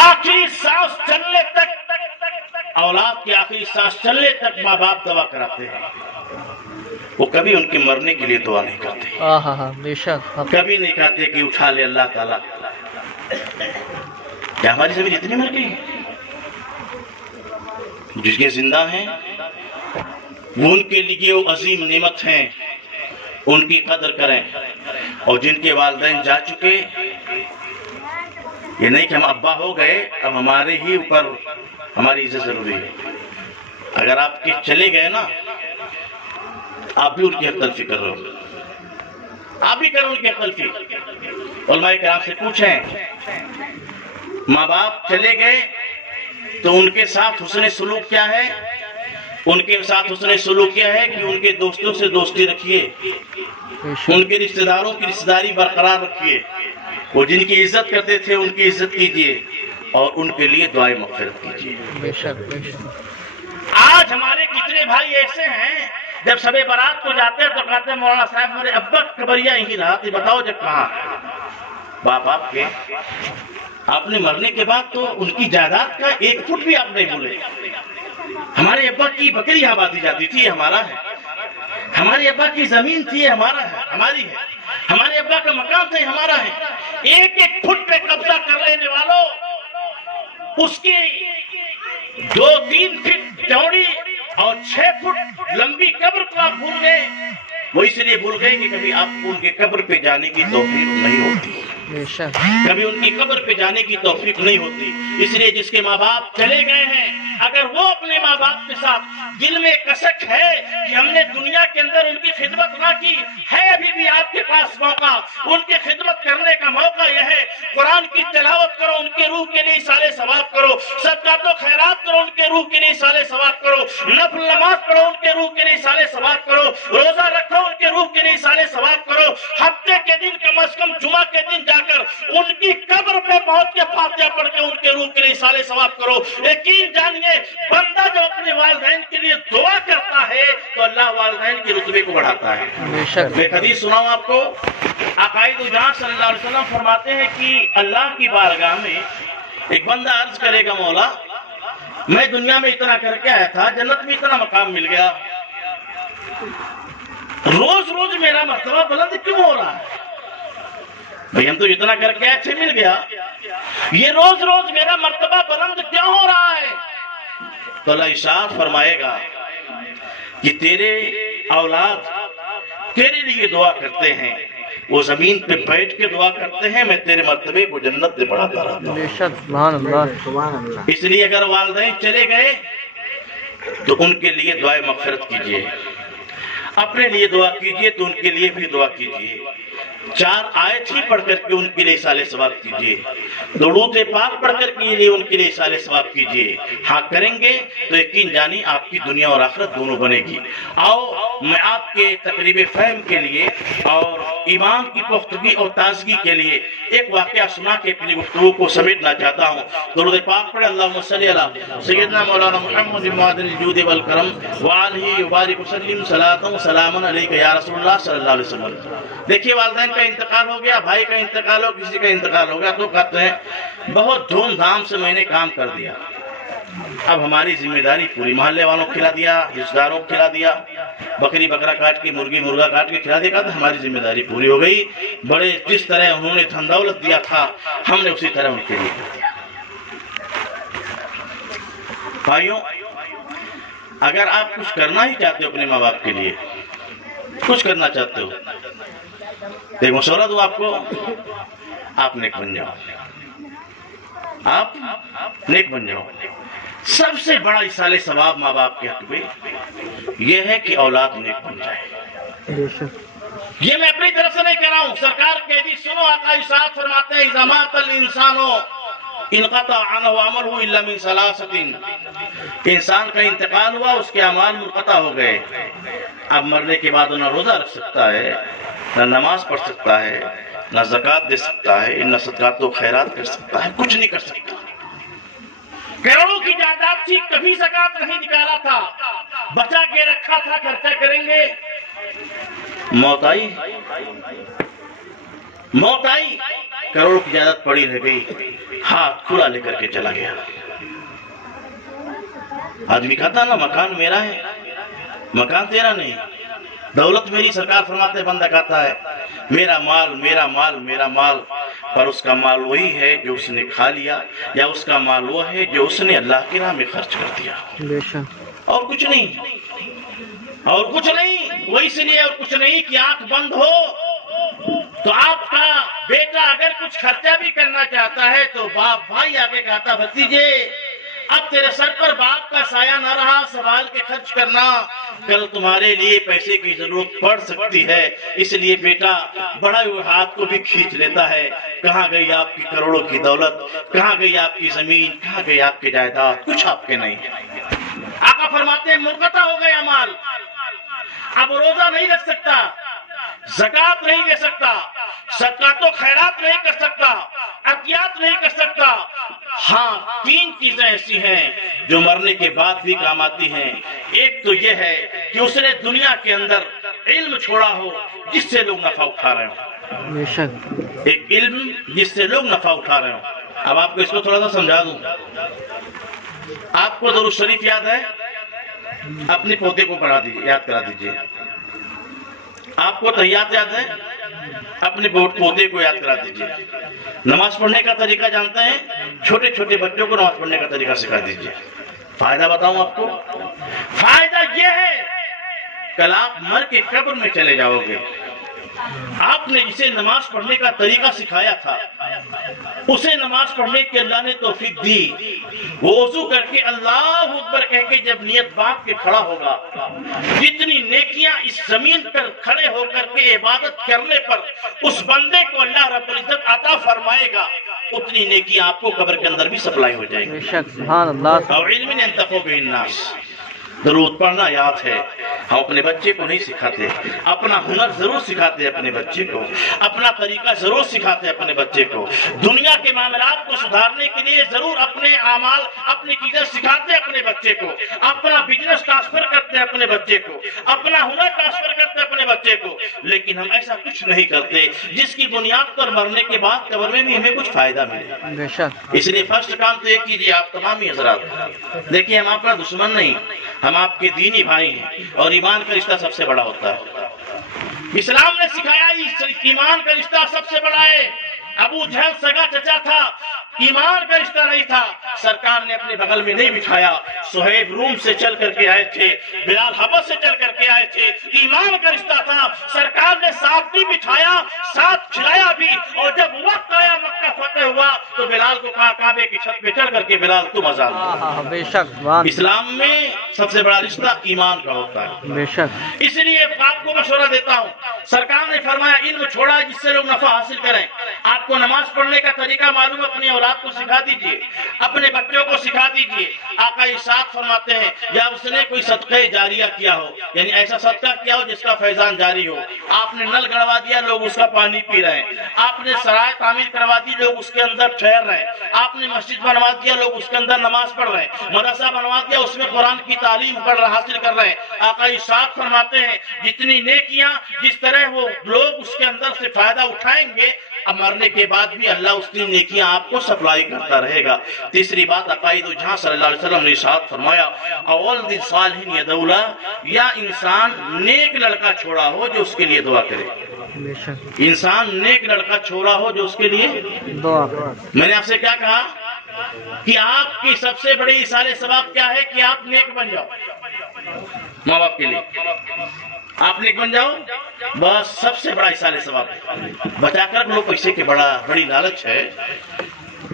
آخری سانس چلنے تک، اولاد کی آخری سانس چلنے تک ماں باپ دعا کراتے ہیں. وہ کبھی ان کے مرنے کے لیے دعا نہیں کرتے، بے شک. کبھی نہیں کہتے کہ اٹھا لے اللہ تعالیٰ. کیا ہماری زمین اتنی مر گئی؟ جس کے زندہ ہیں وہ ان کے لیے وہ عظیم نعمت ہیں، ان کی قدر کریں. اور جن کے والدین جا چکے، یہ نہیں کہ ہم ابا ہو گئے اب ہمارے ہی اوپر ہماری عزت ضروری ہے. اگر آپ کے چلے گئے نا آپ بھی ان کی حق تلفی کر رہے ہو، آپ بھی کرو ان کی حق تلفی. علماء کرام سے پوچھیں ماں باپ چلے گئے تو ان کے ساتھ حسن سلوک کیا ہے؟ ان کے ساتھ حسن سلوک کیا ہے کہ ان کے دوستوں سے دوستی رکھیے، ان کے رشتہ داروں کی رشتہ داری برقرار رکھیے. وہ جن کی عزت کرتے تھے ان کی عزت کیجیے اور ان کے لیے دعائیں مغفرت کیجیے. آج ہمارے کتنے بھائی ایسے ہیں جب شب برات کو جاتے ہیں تو کہتے ہیں مولانا صاحب میرے ابا قبریہ یہیں رہا تھی، بتاؤ جب کہاں. باپ آپ کے آپ نے مرنے کے بعد تو ان کی جائیداد کا 1 فٹ بھی آپ نہیں بھولے. ہمارے ابا کی بکری آبادی جاتی تھی، ہمارا ہے. ہمارے ابا کی زمین تھی، ہمارا ہے، ہماری ہے. ہمارے ابا کا مکان تھا، ہمارا ہے. 1 فٹ پہ قبضہ کر لینے والوں اس کی 2-3 فٹ چوڑی اور 6 فٹ لمبی قبر کو آپ بھول گئے. وہ اس لیے بھول گئے کہ کبھی آپ کو ان کے قبر پہ جانے کی توفیق نہیں ہوتی، کبھی ان کی قبر پہ جانے کی توفیق نہیں ہوتی. اس لیے جس کے ماں باپ چلے گئے ہیں اگر وہ اپنے ماں باپ کے ساتھ دل میں کشک ہے کہ ہم نے دنیا کے اندر ان کی خدمت نہ کی ہے، ابھی بھی آپ کے پاس موقع ان کی خدمت کرنے کا موقع یہ ہے. قرآن کی تلاوت کرو، ان کے روح کے لیے سارے ثواب کرو. صدقات و خیرات کرو، ان کے روح کے لیے سارے ثواب کرو. نفل نماز پڑھو، ان کے روح کے لیے سارے ثواب کرو. روزہ رکھو، ان کے روح کے لیے سارے ثواب کرو. ہفتے کے دن کم از کم جمعہ کے دن جا کر ان کی قبر پہ پہنچ کے فاتحہ پڑھ کے ان کے روح کے لیے سارے ثواب کرو. یقین جانیے بندہ جو اپنے والدین کے لیے دعا کرتا ہے تو اللہ والدین کے رتبے کو بڑھاتا ہے. میں حدیث سناؤں آپ کو. عقائد جہاں صلی اللہ علیہ وسلم فرماتے ہیں کہ اللہ کی بارگاہ میں ایک بندہ عرض کرے گا مولا میں دنیا میں اتنا کر کے آیا تھا، جنت میں اتنا مقام مل گیا، روز روز میرا مرتبہ بلند کیوں ہو رہا ہے؟ بھئی ہم تو اتنا کر کے اچھے مل گیا، یہ روز روز میرا مرتبہ بلند کیوں ہو رہا ہے؟ تو اللہ ارشاد فرمائے گا کہ تیرے اولاد تیرے لیے دعا کرتے ہیں، وہ زمین پہ بیٹھ کے دعا کرتے ہیں، میں تیرے مرتبے کو جنت میں بڑھاتا رہتا ہوں۔ بے شک سبحان اللہ۔ اس لیے اگر والدین چلے گئے تو ان کے لیے دعائے مغفرت کیجیے، اپنے لیے دعا کیجیے تو ان کے لیے بھی دعا کیجیے، 4 آیت ہی پڑھ کر کے ان کے لیے اصالِ ثواب کیجیے، درود پاک پڑھ کر کے ان کے لیے اصالِ ثواب کیجیے۔ ہاں کریں گے تو یقین جانی آپ کی دنیا اور آخرت دونوں بنے گی۔ آؤ میں آپ کے تقریب فہم کے لیے اور ایمان کی پختگی اور تازگی کے لیے ایک واقعہ سنا کے اپنی گفتگو کو سمیٹنا چاہتا ہوں۔ درود پاک پڑھیں، اللہم صلی علی سیدنا مولانا محمد معدن الجود والکرم وآلہ وبارک وسلم صلاۃ و سلام علیک یا رسول اللہ صلی اللہ علیہ وسلم۔ دیکھیے والدین کا انتقال ہو گیا، بھائی کا انتقال ہو، کسی کا انتقال ہو گیا تو کہتے ہیں بہت دھوم دھام سے میں نے کام کر دیا، اب ہماری ذمہ داری پوری، محلے والوں کو کھلا دیا، رشتہ داروں کو کھلا دیا، بکری بکرا کاٹ کے، مرغی مرغا کاٹ کے کھلا دیا، تو ہماری ذمہ داری پوری ہو گئی، بڑے جس طرح انہوں نے دھن دولت دیا تھا ہم نے اسی طرح ان کے لیے کر دیا۔ بھائیوں، اگر آپ کچھ کرنا ہی چاہتے ہو اپنے ماں باپ کے لیے، کچھ کرنا چاہتے ہو، ایک مشورہ دوں آپ کو، آپ نیک بن جاؤ، آپ نیک بن جاؤ۔ سب سے بڑا اصالِ ثواب ماں باپ کے حق میں یہ ہے کہ اولاد نیک بن جائے۔ یہ میں اپنی طرف سے نہیں کہہ رہا ہوں، سرکار کہتی سنو، آقا ارشاد فرماتے ہیں اذا مات الانسان انقطع عنہ عملہ الا من ثلاثۃ، انسان کا انتقال ہوا، اس کے اعمال منقطع ہو گئے، اب مرنے کے بعد نہ روزہ رکھ سکتا ہے، نہ نماز پڑھ سکتا ہے، نہ زکوٰۃ دے سکتا ہے، نہ صدقات و خیرات کر سکتا ہے، کچھ نہیں کر سکتا۔ کروڑوں کی جائیداد تھی، کبھی زکوٰۃ نہیں نکالا تھا، بچا کے رکھا تھا، خرچہ کریں گے، موت آئی، موت آئی، کروڑوں کی جائیداد پڑی رہ گئی، ہاتھ کھلا لے کر کے چلا گیا۔ آدمی کہتا نا مکان میرا ہے، مکان تیرا نہیں، دولت میری، سرکار فرماتے بندہ کہتا ہے میرا مال میرا مال میرا مال، پر اس کا مال وہی ہے جو اس نے کھا لیا، یا اس کا مال وہ ہے جو اس نے اللہ کی راہ میں خرچ کر دیا، اور کچھ نہیں، اور کچھ نہیں۔ وہ اس لیے اور کچھ نہیں کہ آنکھ بند ہو تو آپ کا بیٹا اگر کچھ خرچہ بھی کرنا چاہتا ہے تو باپ بھائی آگے کہتا بھتیجے اب تیرے سر پر باپ کا سایہ نہ رہا، سنبھال کے خرچ کرنا، کل تمہارے لیے پیسے کی ضرورت پڑ سکتی ہے، اس لیے بیٹا بڑا ہوئے ہاتھ کو بھی کھینچ لیتا ہے۔ کہاں گئی آپ کی کروڑوں کی دولت، کہاں گئی آپ کی زمین، کہاں گئی آپ کی جائیداد، کچھ آپ کے نہیں۔ آقا فرماتے ہیں منقطع ہو گیا مال، اب روزہ نہیں رکھ سکتا، زکوٰۃ نہیں دے سکتا، صدقات و خیرات نہیں کر سکتا، عطیات نہیں کر سکتا۔ ہاں 3 چیزیں ایسی ہیں جو مرنے کے بعد بھی کام آتی ہیں۔ ایک تو یہ ہے کہ اس نے دنیا کے اندر علم چھوڑا ہو جس سے لوگ نفع اٹھا رہے ہوں، ایک علم جس سے لوگ نفع اٹھا رہے ہوں۔ اب آپ کو اس کو تھوڑا سا سمجھا دوں، آپ کو درود شریف یاد ہے، اپنے پوتے کو پڑھا دیجیے، یاد کرا دیجیے۔ آپ کو تحیات یاد ہے، اپنے پوتے کو یاد کرا دیجیے۔ نماز پڑھنے کا طریقہ جانتے ہیں، چھوٹے چھوٹے بچوں کو نماز پڑھنے کا طریقہ سکھا دیجیے۔ فائدہ بتاؤں آپ کو، فائدہ یہ ہے کل آپ مر کے قبر میں چلے جاؤ گے، آپ نے جسے نماز پڑھنے کا طریقہ سکھایا تھا اسے نماز پڑھنے کی اللہ نے توفیق دی، وہ وضو کر کے اللہ اکبر کہہ کے جب نیت باندھ کے کھڑا ہوگا، جتنی نیکیاں اس زمین پر کھڑے ہو کر کے عبادت کرنے پر اس بندے کو اللہ رب العزت عطا فرمائے گا، اتنی نیکیاں آپ کو قبر کے اندر بھی سپلائی ہو جائیں گی۔ سبحان اللہ۔ اور علم ينتفع به الناس، درود پڑھنا یاد ہے، ہم اپنے بچے کو نہیں سکھاتے، اپنا ہنر ضرور سکھاتے اپنے بچے کو، اپنا طریقہ ضرور سکھاتے اپنے بچے کو، دنیا کے معاملات کو سدھارنے کے لیے ضرور اپنے اعمال اپنی چیزیں سکھاتے اپنے بچے کو، اپنا بزنس ٹرانسفر کرتے اپنے بچے کو، اپنا ہنر ٹرانسفر کرتے اپنے بچے کو، لیکن ہم ایسا کچھ نہیں کرتے جس کی بنیاد پر مرنے کے بعد قبر میں بھی ہمیں کچھ فائدہ ملے۔ اس لیے فرسٹ کام تو یہ کیجیے آپ تمام ہی حضرات، دیکھیے ہم آپ کا دشمن نہیں، ہم آپ کے دینی بھائی ہیں، اور ایمان کا رشتہ سب سے بڑا ہوتا ہے۔ اسلام نے سکھایا ایمان کا رشتہ سب سے بڑا ہے۔ ابو جہل سگا چچا تھا، ایمان کا رشتہ نہیں تھا، سرکار نے اپنے بغل میں نہیں بٹھایا۔ صہیب روم سے چل کر کے آئے تھے، بلال حبش سے چل کر کے آئے تھے، ایمان کا رشتہ تھا، سرکار نے ساتھ بھی بٹھایا، ساتھ کھلایا بھی، اور جب وقت آیا مکہ فتح ہوا تو بلال کو کہا کعبے کی چھت پہ چڑھ کر کے بلال تم اذان دو۔ بے شک سبحان اسلام میں سب سے بڑا رشتہ ایمان کا ہوتا ہے۔ بے شک اس لیے آپ کو مشورہ دیتا ہوں، سرکار نے فرمایا علم چھوڑا جس سے لوگ نفع حاصل کریں۔ آپ کو نماز پڑھنے کا طریقہ معلوم، اپنی اولاد کو سکھا دیجئے، اپنے بچوں کو سکھا دیجئے۔ آقا ارشاد فرماتے ہیں یا اس نے کوئی صدقہ جاریہ کیا ہو، یعنی ایسا صدقہ کیا ہو جس کا فیضان جاری ہو۔ آپ نے نل گڑوا دیا، لوگ اس کا پانی پی رہے ہیں۔ آپ نے سرائے تعمیر کروا دی، لوگ اس کے اندر ٹھہر رہے ہیں۔ آپ نے مسجد بنوا دیا، لوگ اس کے اندر نماز پڑھ رہے ہیں۔ مدرسہ بنوا دیا، اس میں قرآن کی تعلیم حاصل کر رہے ہیں۔ آقا ارشاد فرماتے ہیں جتنی نیکیاں جس طرح وہ لوگ اس کے اندر سے فائدہ اٹھائیں گے، اب مرنے کے بعد بھی اللہ اس کی نیکیاں آپ کو سپلائی کرتا رہے گا۔ تیسری بات عقائد جہاں صلی اللہ علیہ وسلم نے ارشاد فرمایا اول صالح یدعو، یا انسان نیک لڑکا چھوڑا ہو جو اس کے لیے دعا کرے۔ بے شک انسان نیک لڑکا چھوڑا ہو جو اس کے لیے دعا میں نے آپ سے کیا کہا کہ آپ کی سب سے بڑی ایصال ثواب کیا ہے کہ آپ نیک بن جاؤ ماں باپ کے لیے، آپ نیک بن جاؤ، بس سب سے بڑا ایصال ثواب ہے۔ بچا کر لوگ پیسے کی بڑی لالچ ہے،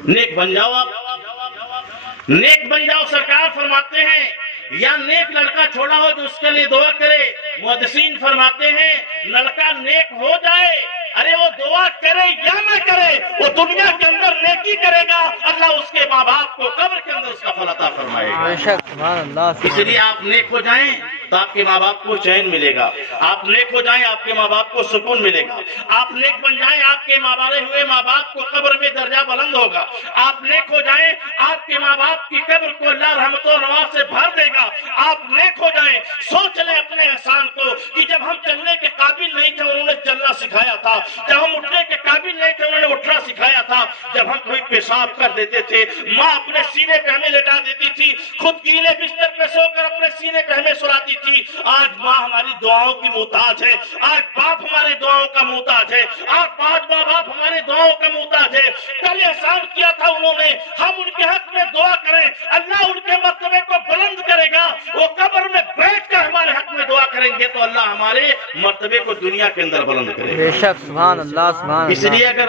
نیک بن جاؤ، آپ نیک بن جاؤ۔ سرکار فرماتے ہیں یا نیک لڑکا چھوڑا ہو جو اس کے لیے دعا کرے۔ محدثین فرماتے ہیں لڑکا نیک ہو جائے، ارے وہ دعا کرے یا نہ کرے، وہ دنیا کے اندر نیکی کرے گا، اللہ اس کے ماں باپ کو قبر کے اندر اس کا پھل عطا فرمائے گا۔ بے شک سبحان اللہ اس لیے آپ نیک ہو جائیں تو آپ کے ماں باپ کو چین ملے گا، آپ نیک ہو جائیں آپ کے ماں باپ کو سکون ملے گا، آپ نیک بن جائیں آپ کے مارے ہوئے ماں باپ کو قبر میں درجہ بلند ہوگا، آپ نیک ہو جائیں آپ کے ماں باپ کی قبر کو اللہ رحمت و نواز سے بھر دے گا، آپ نیک ہو جائیں۔ سوچ لیں اپنے احسان کو کہ جب ہم چلنے کے قابل نہیں تھے انہوں نے چلنا سکھایا تھا، جب ہم اٹھنے کے قابل نہیں تھے انہوں نے اٹھنا سکھایا تھا، جب ہم کوئی پیشاب کر دیتے تھے ماں اپنے سینے پہ ہمیں لٹا دیتی تھی، خود گیلے بستر پہ سو کر اپنے سینے پہ ہمیں سلاتی تھی۔ آج ماں ہماری دعاؤں کی محتاج ہے، آج باپ ہمارے دعاؤں کا محتاج ہے، آج ماں باپ ہمارے دعاؤں کا محتاج ہے۔ کل احسان کیا تھا انہوں نے، ہم ان کے حق میں دعا کریں، اللہ ان کے مرتبے کو بلند کرے گا۔ وہ قبر میں بیٹھ کر ہمارے حق میں دعا کریں گے تو اللہ ہمارے مرتبے کو دنیا کے اندر بلند کرے گا۔ بے شک سبحان اللہ سبحان اس اللہ۔ لیے اگر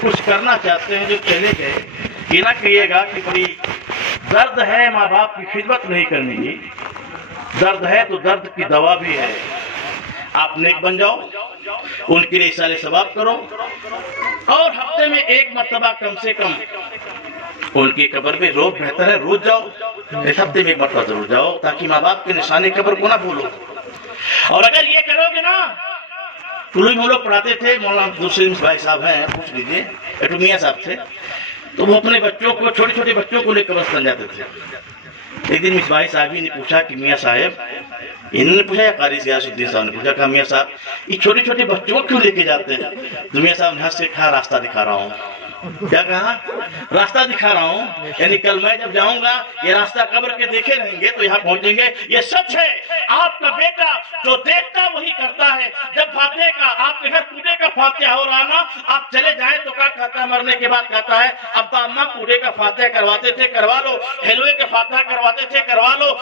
کچھ کرنا چاہتے ہیں جو چلے گئے یہ نہ کہیے گا کہ بڑی درد ہے ماں باپ کی خدمت نہیں کرنی ہے، درد ہے تو درد کی دوا بھی ہے۔ آپ نیک بن جاؤ، ان کے لیے ایصال ثواب کرو، اور ہفتے میں ایک مرتبہ کم سے کم ان کی قبر میں روز بہتر ہے روز جاؤ، ایک ہفتے میں ایک مرتبہ ضرور جاؤ تاکہ ماں باپ کے نشان قبر کو نہ بھولو۔ اور اگر یہ کرو گے نا، طلوع ہم لوگ پڑھاتے تھے، مولانا دوسرے بھائی صاحب ہیں پوچھ لیجیے، ایٹو میاں صاحب تھے، تو وہ اپنے بچوں کو چھوٹے چھوٹے بچوں کو لے قبرستان جاتے تھے۔ ایک دن مصباحی صاحبی نے پوچھا کہ میاں صاحب، انہوں نے پوچھا یا قاری غیاث الدین صاحب نے پوچھا کہ میاں صاحب یہ چھوٹے چھوٹے بچوں کو کیوں لے کے جاتے ہیں؟ تو میاں صاحب نے ہنس سے کہا راستہ دکھا رہا ہوں۔ کیا کہا؟ راستہ دکھا رہا ہوں، یعنی کل میں جب جاؤں گا یہ راستہ قبر کے دیکھے رہیں گے تو یہاں پہنچیں گے۔ یہ سچ ہے، آپ کا بیٹا جو دیکھتا وہی کرتا ہے۔ جب فاتحہ کا آپ کے گھر کوڑے کا فاتحہ ہو رہا نا، آپ چلے جائیں تو کیا کہتا ہے؟ مرنے کے بعد کہتا ہے ابا اماں کوڑے کا فاتحہ کرواتے تھے کروا لو، حلوے کا فاتحہ کرواتے تھے کروا لو،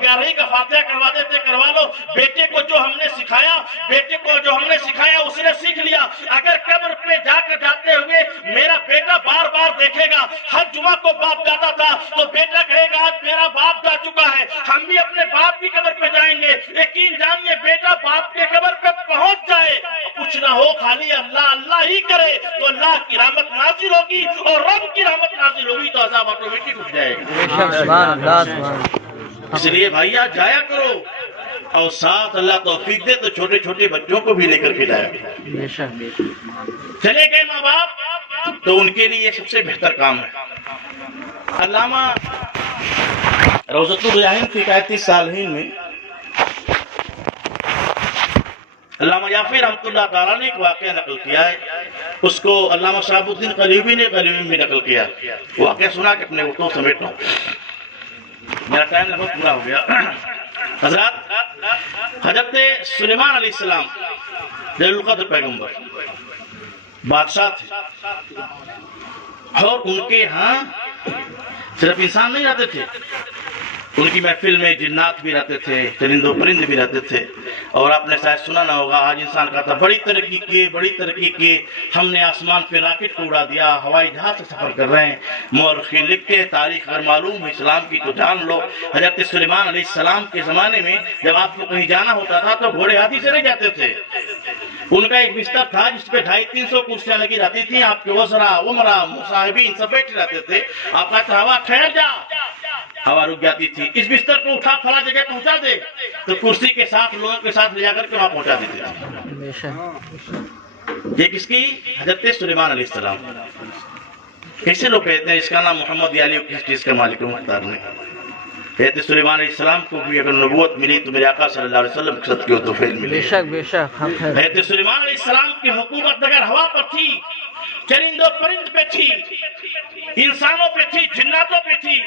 گیارہویں کا فاتحہ کرواتے تھے کروا لو۔ بیٹے کو جو ہم نے سکھایا، بیٹے کو جو ہم نے سکھایا اس نے سیکھ لیا۔ اگر قبر پہ جا کر جاتے ہوئے میرا بیٹا بار بار دیکھے گا، ہر جمعہ کو باپ جاتا تھا تو بیٹا کہے گا آج میرا باپ جا چکا ہے، ہم بھی اپنے باپ کی قبر پہ جائیں گے۔ یقین جانیے بیٹا باپ کے قبر پہ پہنچ جائے، کچھ نہ ہو خالی اللہ اللہ ہی کرے تو اللہ کی رحمت نازل ہوگی، اور رب کی رحمت نازل ہوگی تو عذاب آٹومیٹک اٹھ جائے گا۔ بے شک سبحان اللہ سبحان اللہ۔ اس لیے بھائیا جایا کرو، اور ساتھ اللہ توفیق دے تو چھوٹے چھوٹے بچوں کو بھی لے کر کے جایا کرو۔ بے شک چلے گئے ماں باپ تو ان کے لیے یہ سب سے بہتر کام ہے۔ علامہ روضۃ الریاحین فی حکایت الصالحین میں علامہ یافی رحمۃ اللہ تعالیٰ نے ایک واقعہ نقل کیا ہے، اس کو علامہ شہاب الدین قلیوی نے قلیوی میں نقل کیا۔ واقعہ سنا کہ اپنے اٹھوں سمیٹتا ہوں، میرا ٹائم لگ بھگ پورا ہو گیا۔ حضرات، حضرت سلیمان علیہ السلام جلیل القدر پیغمبر بادشاہ تھے، اور ان کے ہاں صرف انسان نہیں رہتے تھے، ان کی محفل میں جنات بھی رہتے تھے، چرند و پرند بھی رہتے تھے۔ اور آپ نے شاید سنا نہ ہوگا، آج انسان کہتا بڑی ترقی کی، ہم نے آسمان پہ راکٹ کو اڑا دیا، ہوائی جہاز سے سفر کر رہے ہیں۔ مورخین لکھتے ہیں تاریخ اگر معلوم ہے اسلام کی تو جان لو، حضرت سلیمان علیہ السلام کے زمانے میں جب آپ کو کہیں جانا ہوتا تھا تو گھوڑے ہاتھی سے نہیں جاتے تھے۔ ان کا ایک بستر تھا جس پہ 250-300 کرسیاں لگی رہتی تھیں، آپ کے وزراء، عمراء، مصاحبین سب بیٹھے رہتے تھے۔ آپ کہتے ہوا ٹھہر جا، ہوا رک جاتی تھی، اس بستر کو اٹھا فلاں جگہ پہنچا دے، تو کرسی کے ساتھ لوگوں کے ساتھ لے جا کر کے وہاں پہنچا دیتے تھے۔ یہ کس کی؟ حضرت سلیمان علیہ السلام۔ کیسے لوگ کہتے ہیں اس کا نام محمد یا علی کس چیز کا مالک مختار نے؟ حضرت سلیمان علیہ السلام کو بھی اگر نبوت ملی تو میرے آقا صلی اللہ علیہ وسلم کے ساتھ کیوں تو فیل ملی۔ بے شک حضرت سلیمان علیہ السلام کی حکومت اگر ہوا پر تھی، چرند و پرند پہ تھی، انسانوں پہ تھی، جناتوں پہ تھی،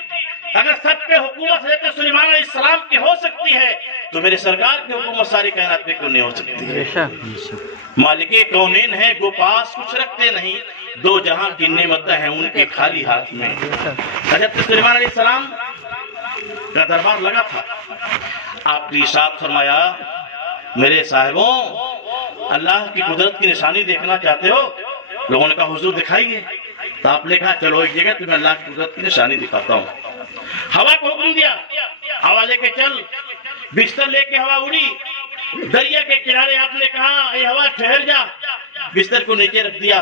اگر سب پہ حکومت حضرت سلیمان علیہ السلام کی ہو سکتی ہے تو میرے سرکار کی حکومت ساری کائنات پہ کیوں نہیں ہو سکتی ہے؟ مالک کونین ہے، گو پاس کچھ رکھتے نہیں، دو جہاں کی نعمتیں ہیں ان کے خالی ہاتھ میں۔ حضرت سلیمان علیہ السلام کا دربار لگا تھا، آپ نے ارشاد فرمایا میرے صاحبوں اللہ کی قدرت کی نشانی دیکھنا چاہتے ہو؟ لوگوں نے کہا حضور دکھائیے، تو آپ نے کہا چلو ایک جگہ تمہیں اللہ کی قدرت کی نشانی دکھاتا ہوں۔ ہوا کو حکم دیا، ہوا لے کے چل، بستر لے کے ہوا اڑی، دریا کے کنارے آپ نے کہا اے ہوا ٹھہر جا، بستر کو نیچے رکھ دیا۔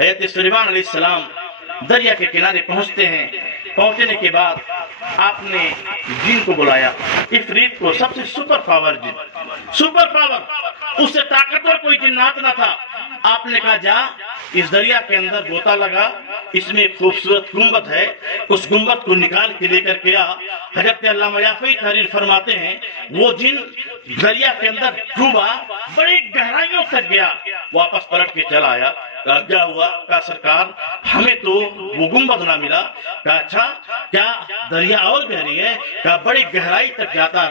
حضرت سلیمان علیہ السلام دریا کے کنارے پہنچتے ہیں، پہنچنے کے بعد آپ نے جن کو بلایا، عفریت کو، سب سے سپر پاور جن، سپر پاور، اس سے طاقتور کوئی جنات نہ تھا۔ آپ نے کہا جا اس دریا کے اندر غوطہ لگا، اس میں ایک خوبصورت گنبد ہے، اس گنبد کو نکال کے لے کر کے آ۔ حضرت علامہ یافعی تحریر فرماتے ہیں وہ جن دریا کے اندر ڈوبا، بڑی گہرائیوں تک گیا، واپس پلٹ کے چلا آیا۔ کہا کیا ہوا؟ کہا سرکار ہمیں تو وہ گنبد نہ ملا۔ کہا اچھا کیا دریا اور گہری ہے؟ کہا بڑی گہرائی تک جاتا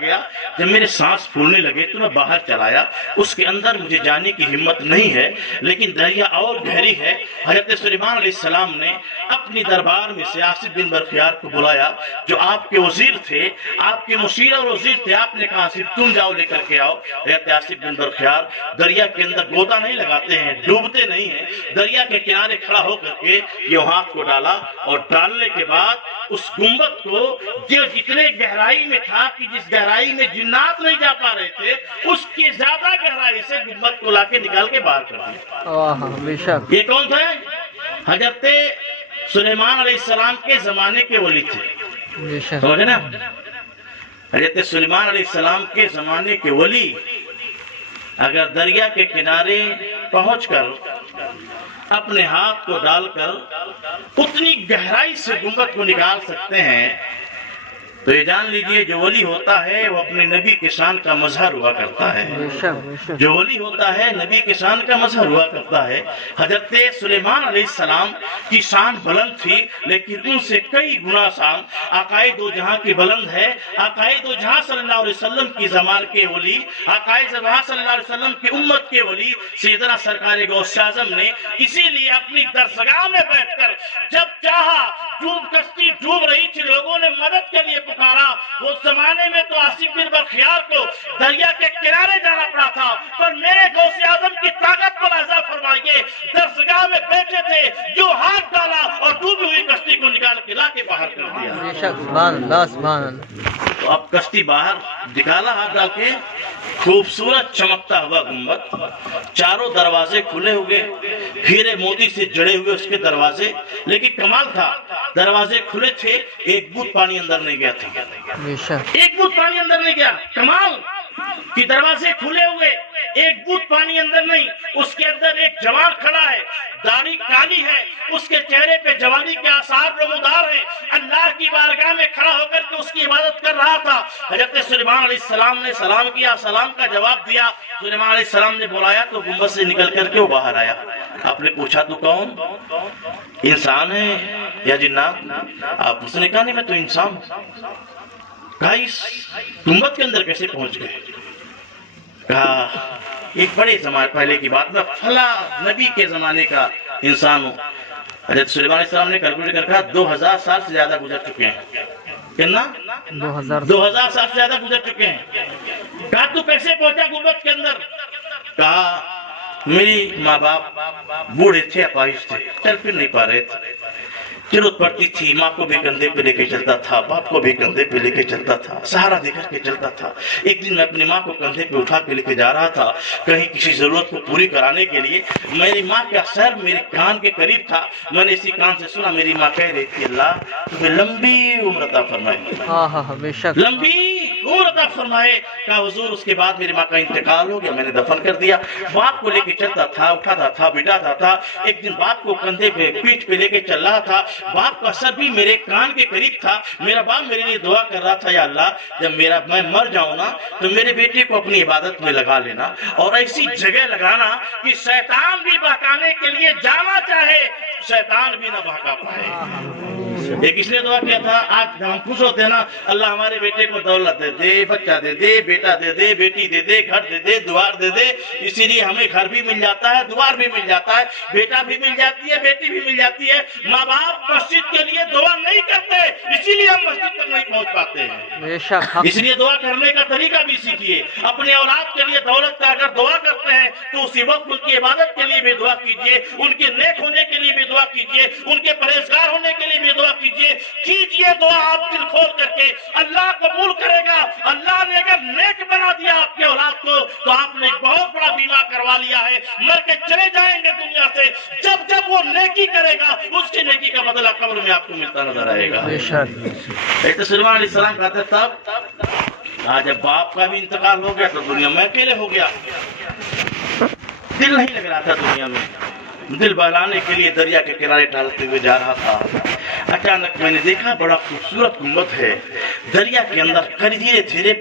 گیا، جب میرے سانس پھولنے لگے تو میں باہر چلایا، اس کے اندر مجھے جانے کی ہمت نہیں ہے، لیکن دریا اور گہری ہے۔ حضرت سلیمان علیہ السلام نے اپنی دربار میں سے آصف بن برخیار کو بلایا جو آپ کے وزیر تھے، آپ کے مشیر اور وزیر تھے۔ آپ نے کہا آصف تم جاؤ لے کر کے آؤ۔ حضرت آصف بن برخیار دریا کے اندر غوطہ نہیں لگاتے ہیں، ڈوبتے نہیں ہیں، دریا کے کنارے کھڑا ہو کر کے یہ ہاتھ کو ڈالا، اور ڈالنے کے بعد اس گنبد کو جو جتنے گہرائی میں تھا کہ جس گہرائی میں جنات نہیں جا پا رہے تھے، اس کی زیادہ گہرائی سے گنبد کو لا کے نکال کے باہر کر دیا۔ یہ کون تھے؟ حضرت سلیمان علیہ السلام کے زمانے کے ولی تھے، سمجھے نا؟ حضرت سلیمان علیہ السلام کے زمانے کے ولی اگر دریا کے کنارے پہنچ کر اپنے ہاتھ کو ڈال کر اتنی گہرائی سے گنبد کو نکال سکتے ہیں تو یہ جان لیجئے جو ولی ہوتا ہے وہ اپنے نبی کے شان کا مظہر ہوا کرتا ہے۔ جو ولی ہوتا ہے نبی کے شان کا مظہر ہوا کرتا ہے۔ حضرت سلیمان علیہ السلام کی شان بلند تھی، لیکن ان سے کئی گنا شان آقائے دو جہاں کی بلند ہے۔ آقائے دو جہاں صلی اللہ علیہ وسلم کی زمان کے ولی، آقائے دو جہاں صلی اللہ علیہ وسلم کی امت کے ولی سیدنا سرکار غوث اعظم نے اسی لیے اپنی درسگاہ میں بیٹھ کر جب چاہا کشتی ڈوب رہی تھی، لوگوں نے مدد کے لیے پکارا۔ اس زمانے میں تو آصف بن برخیار کو دریا کے کنارے جانا پڑا تھا، پر میرے غوث اعظم کی طاقت کو لحظہ فرمائیے، درسگاہ میں بیٹھے تھے، جو ہاتھ ڈالا اور ڈوبی ہوئی کشتی کو نکال کے لا کے باہر کر دیا۔ سبحان اللہ سبحان اللہ۔ تو اب کشتی باہر نکالا ہاتھ ڈال کے، خوبصورت چمکتا ہوا گنبد، چاروں دروازے کھلے ہوئے، ہیرے موتی سے جڑے ہوئے اس کے دروازے، لیکن کمال تھا دروازے کھلے تھے، ایک بوند پانی اندر نہیں گیا تھا، ایک بوند پانی اندر نہیں گیا۔ کمال کہ دروازے کھلے ہوئے، ایک بوند پانی اندر نہیں، اس کے اندر ایک جوان کھڑا ہے، داڑھی کالی ہے، اس کے چہرے پہ جوانی کے آثار نمودار ہیں، اللہ کی بارگاہ میں کھڑا ہو کر کے اس کی عبادت کر رہا تھا۔ حضرت سلیمان علیہ السلام نے سلام کیا، سلام کا جواب دیا۔ سلیمان علیہ السلام نے بلایا تو گنبد سے نکل کر کے وہ باہر آیا۔ آپ نے پوچھا تو کون؟ انسان ہے یا جنات؟ آپ اس نے کہا نہیں میں تو انسان ہوں۔ کہا اس گنبد کے اندر کیسے پہنچ گئے؟ کہا ایک بڑے زمانے پہلے کی بات، میں فلاں نبی کے زمانے کا انسان ہوں۔ حضرت سلیمان علیہ السلام نے کیلکولیٹ کر کہا 2000 سال سے زیادہ گزر چکے ہیں. کتنا؟ 2000 سال سے زیادہ گزر چکے ہیں. کہا تو کیسے پہنچا گنبد کے اندر؟ کہا میری ماں باپ بوڑھے تھے، اپاہج تھے، چل پھر نہیں پا رہے تھے، ضرورت پڑتی تھی، ماں کو بھی کندھے پہ لے کے چلتا تھا، باپ کو بھی کندھے پہ لے کے چلتا تھا، سہارا دے کر کے چلتا تھا. ایک دن میں اپنی ماں کو کندھے پہ اٹھا کے لے کے جا رہا تھا کہیں کسی ضرورت کو پوری کرانے کے لیے. میری ماں کا سر میرے کان کے قریب تھا. میں نے اسی کان سے سنا میری ماں کہہ رہی تھی اللہ تمہیں لمبی عمر عطا فرمائے، بے شک لمبی عمر عطا فرمائے. کہا حضور اس کے بعد میری ماں کا انتقال ہو گیا، میں نے دفن کر دیا. باپ کو لے کے چلتا تھا، اٹھاتا تھا، بٹاتا تھا. ایک دن باپ کو کندھے پہ پیٹھ پہ لے کے چل رہا تھا. باپ کا سر بھی میرے کان کے قریب تھا. میرا باپ میرے لیے دعا کر رہا تھا یا اللہ جب میں مر جاؤں نا تو میرے بیٹے کو اپنی عبادت میں لگا لینا، اور ایسی جگہ لگانا کہ شیطان بھی بہکانے کے لیے جانا چاہے شیطان بھی نہ بہکا پائے. ایک اس لیے دعا کیا تھا. آج ہم خوش ہوتے ہیں نا اللہ ہمارے بیٹے کو دولت دے دے، بچہ دے دے، بیٹا دے دے، بیٹی دے دے، گھر دے دے، دوار دے دے. اسی لیے ہمیں گھر بھی مل جاتا ہے، دوار بھی مل جاتا ہے، بیٹا بھی مل جاتی ہے، بیٹی بھی مل جاتی ہے. ماں باپ مسجد کے لیے دعا نہیں کرتے، اسی لیے ہم مسجد تک نہیں پہنچ پاتے ہیں. بے شک اس لیے دعا کرنے کا طریقہ بھی سیکھیے. اپنے اولاد کے لیے دولت کا اگر دعا کرتے ہیں تو اسی وقت ان کی عبادت کے لیے بھی دعا کیجیے، ان کے نیک ہونے کے لیے بھی دعا کیجیے، ان کے پرہیزگار ہونے کے لیے بھی دعا کیجیے. کیجیے دعا آپ دل کھول کر کے، اللہ قبول کرے گا. اللہ نے اگر نیک بنا دیا آپ کے اولاد کو تو آپ نے بہت بڑا بیمہ کروا لیا ہے. مر کے چلے جائیں گے دنیا سے، جب جب وہ نیکی کرے گا اس کی نیکی کا بدلہ قبر میں آپ کو ملتا نظر آئے گا. بے شک سلیمان علیہ السلام کہتے تب آج جب باپ کا بھی انتقال ہو گیا تو دنیا میں اکیلے ہو گیا. دل نہیں لگ رہا تھا دنیا میں. دل بہلانے کے لیے دریا کے کنارے ٹہلتے ہوئے جا رہا تھا. اچانک میں نے دیکھا بڑا خوبصورت گنبد ہے، دریا کے اندر دھیرے دھیرے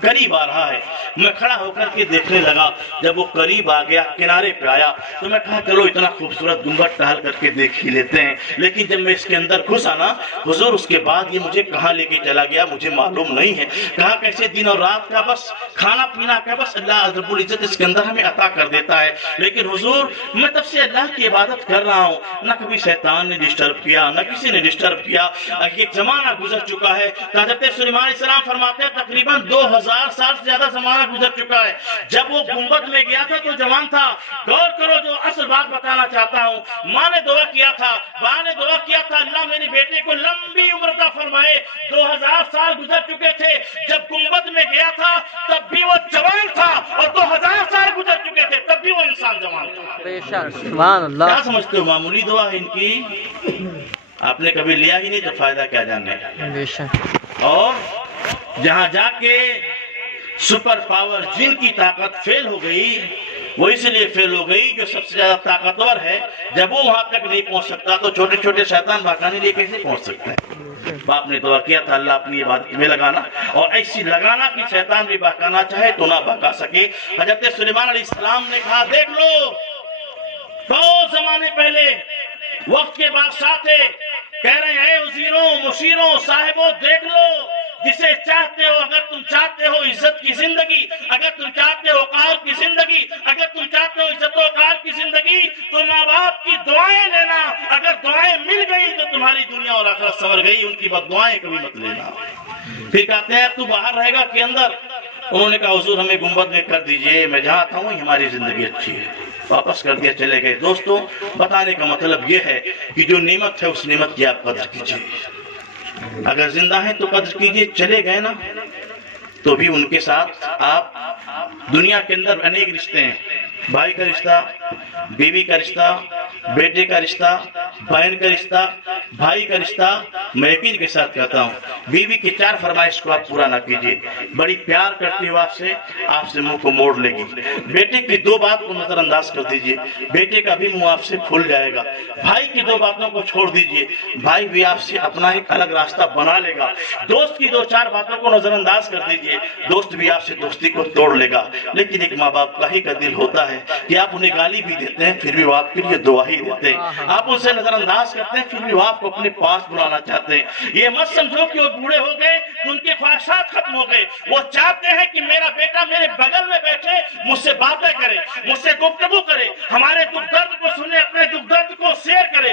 قریب آ رہا ہے. میں کھڑا ہو کر کے دیکھنے لگا. جب وہ قریب آ گیا، کنارے پہ آیا تو میں کہا چلو اتنا خوبصورت گنبد ٹہل کر کے دیکھ ہی لیتے ہیں. لیکن جب میں اس کے اندر گھسا نا حضور اس کے بعد یہ مجھے کہاں لے کے چلا گیا مجھے معلوم نہیں ہے. کہا کیسے دن اور رات کا بس کھانا پینا کا بس اللہ رب العزت اس کے اندر ہمیں عطا کر دیتا ہے. لیکن حضور میں تب سے اللہ کی عبادت کر رہا ہوں، نہ کبھی شیطان نے ڈسٹرب کیا، نہ کسی نے ڈسٹرب کیا. ایک زمانہ گزر چکا ہے. حضرت سلیمان علیہ السلام فرماتے ہیں تقریباً 2000 سال سے زیادہ زمانہ گزر چکا ہے. جب وہ گنبد میں گیا تھا تو جوان تھا. غور کرو جو اصل بات بتانا چاہتا ہوں. ماں نے دعا کیا تھا، باپ نے دعا کیا تھا اللہ میرے بیٹے کو لمبی عمر عطا فرمائے. 2000 سال گزر چکے تھے. جب گنبد میں گیا تھا تب بھی وہ جوان تھا، اور 2000 سال گزر چکے تھے تب بھی وہ انسان جوان تھا. بے شک سبحان اللہ. کیا سمجھتے ہو معمولی دعا ہے ان کی؟ آپ نے کبھی لیا ہی نہیں تو فائدہ کیا جاننے کا. بے شک اور جہاں جا کے سپر پاور جن کی طاقت فیل ہو گئی وہ اس لیے فیل ہو گئی جو سب سے زیادہ طاقتور ہے. جب وہ وہاں تک نہیں پہنچ سکتا تو چھوٹے چھوٹے شیطان بہکانے لیے کیسے پہنچ سکتے ہیں؟ باپ نے دعا کیا تھا اللہ اپنی عبادت میں لگانا، اور ایسی لگانا کہ شیطان بھی بہکانا چاہے تو نہ بہکا سکے. حضرت سلیمان علیہ السلام نے کہا دیکھ لو بہت زمانے پہلے وقت کے بادشاہ تھے، کہہ رہے ہیں وزیروں مشیروں صاحبوں دیکھ لو جسے چاہتے ہو. اگر تم چاہتے ہو عزت کی زندگی، اگر تم چاہتے ہو وقار کی زندگی، اگر تم چاہتے ہو عزت و وقار کی زندگی تو ماں باپ کی دعائیں لینا. اگر دعائیں مل گئی تو تمہاری دنیا اور آخرت سنور گئی، ان کی بد دعائیں کبھی مت لینا. پھر کہتے ہیں تو باہر رہے گا کہ اندر؟ انہوں نے کہا حضور ہمیں گنبد میں کر دیجئے، میں جہاں تھا ہوں ہماری زندگی اچھی ہے. واپس کر دیا چلے گئے. دوستوں بتانے کا مطلب یہ ہے کہ جو نعمت ہے اس نعمت کی آپ قدر کیجئے. اگر زندہ ہیں تو قدر کیجئے، چلے گئے نا تو بھی ان کے ساتھ آپ دنیا کے اندر انیک رشتے ہیں. بھائی کا رشتہ، بیوی کا رشتہ، بیٹے کا رشتہ، بہن کا رشتہ، بھائی کا رشتہ. میں یقین کے ساتھ کہتا ہوں بیوی کی 4 فرمائش کو آپ پورا نہ کیجیے. بڑی پیار کرتی ہو آپ سے منہ کو موڑ لے گی. بیٹے کی 2 بات کو نظر انداز کر دیجیے، بیٹے کا بھی منہ آپ سے کھل جائے گا. بھائی کی 2 باتوں کو چھوڑ دیجیے، بھائی بھی آپ سے اپنا ایک الگ راستہ بنا لے گا. دوست کی 2-4 باتوں کو نظر انداز کر دیجیے، دوست بھی آپ سے دوستی کو توڑ لے گا. لیکن ایک ماں باپ کا ہی کا دل ہوتا ہے کہ آپ انہیں گالی بھی دیتے ہیں پھر بھی وہ آپ کے لیے دعا ہی دیتے ہیں. آپ ان سے نظر انداز کرتے ہیں پھر بھی وہ آپ کو اپنے پاس بلانا چاہتے ہیں. یہ مت سمجھو کہ وہ بوڑھے ہو گئے تو ان کے خواہشات ختم ہو گئے. وہ چاہتے ہیں کہ میرا بیٹا میرے بغل میں بیٹھے، مجھ سے باتیں کرے، مجھ سے گفتگو کرے، ہمارے دکھ درد کو سنے، اپنے دکھ درد کو شیئر کرے.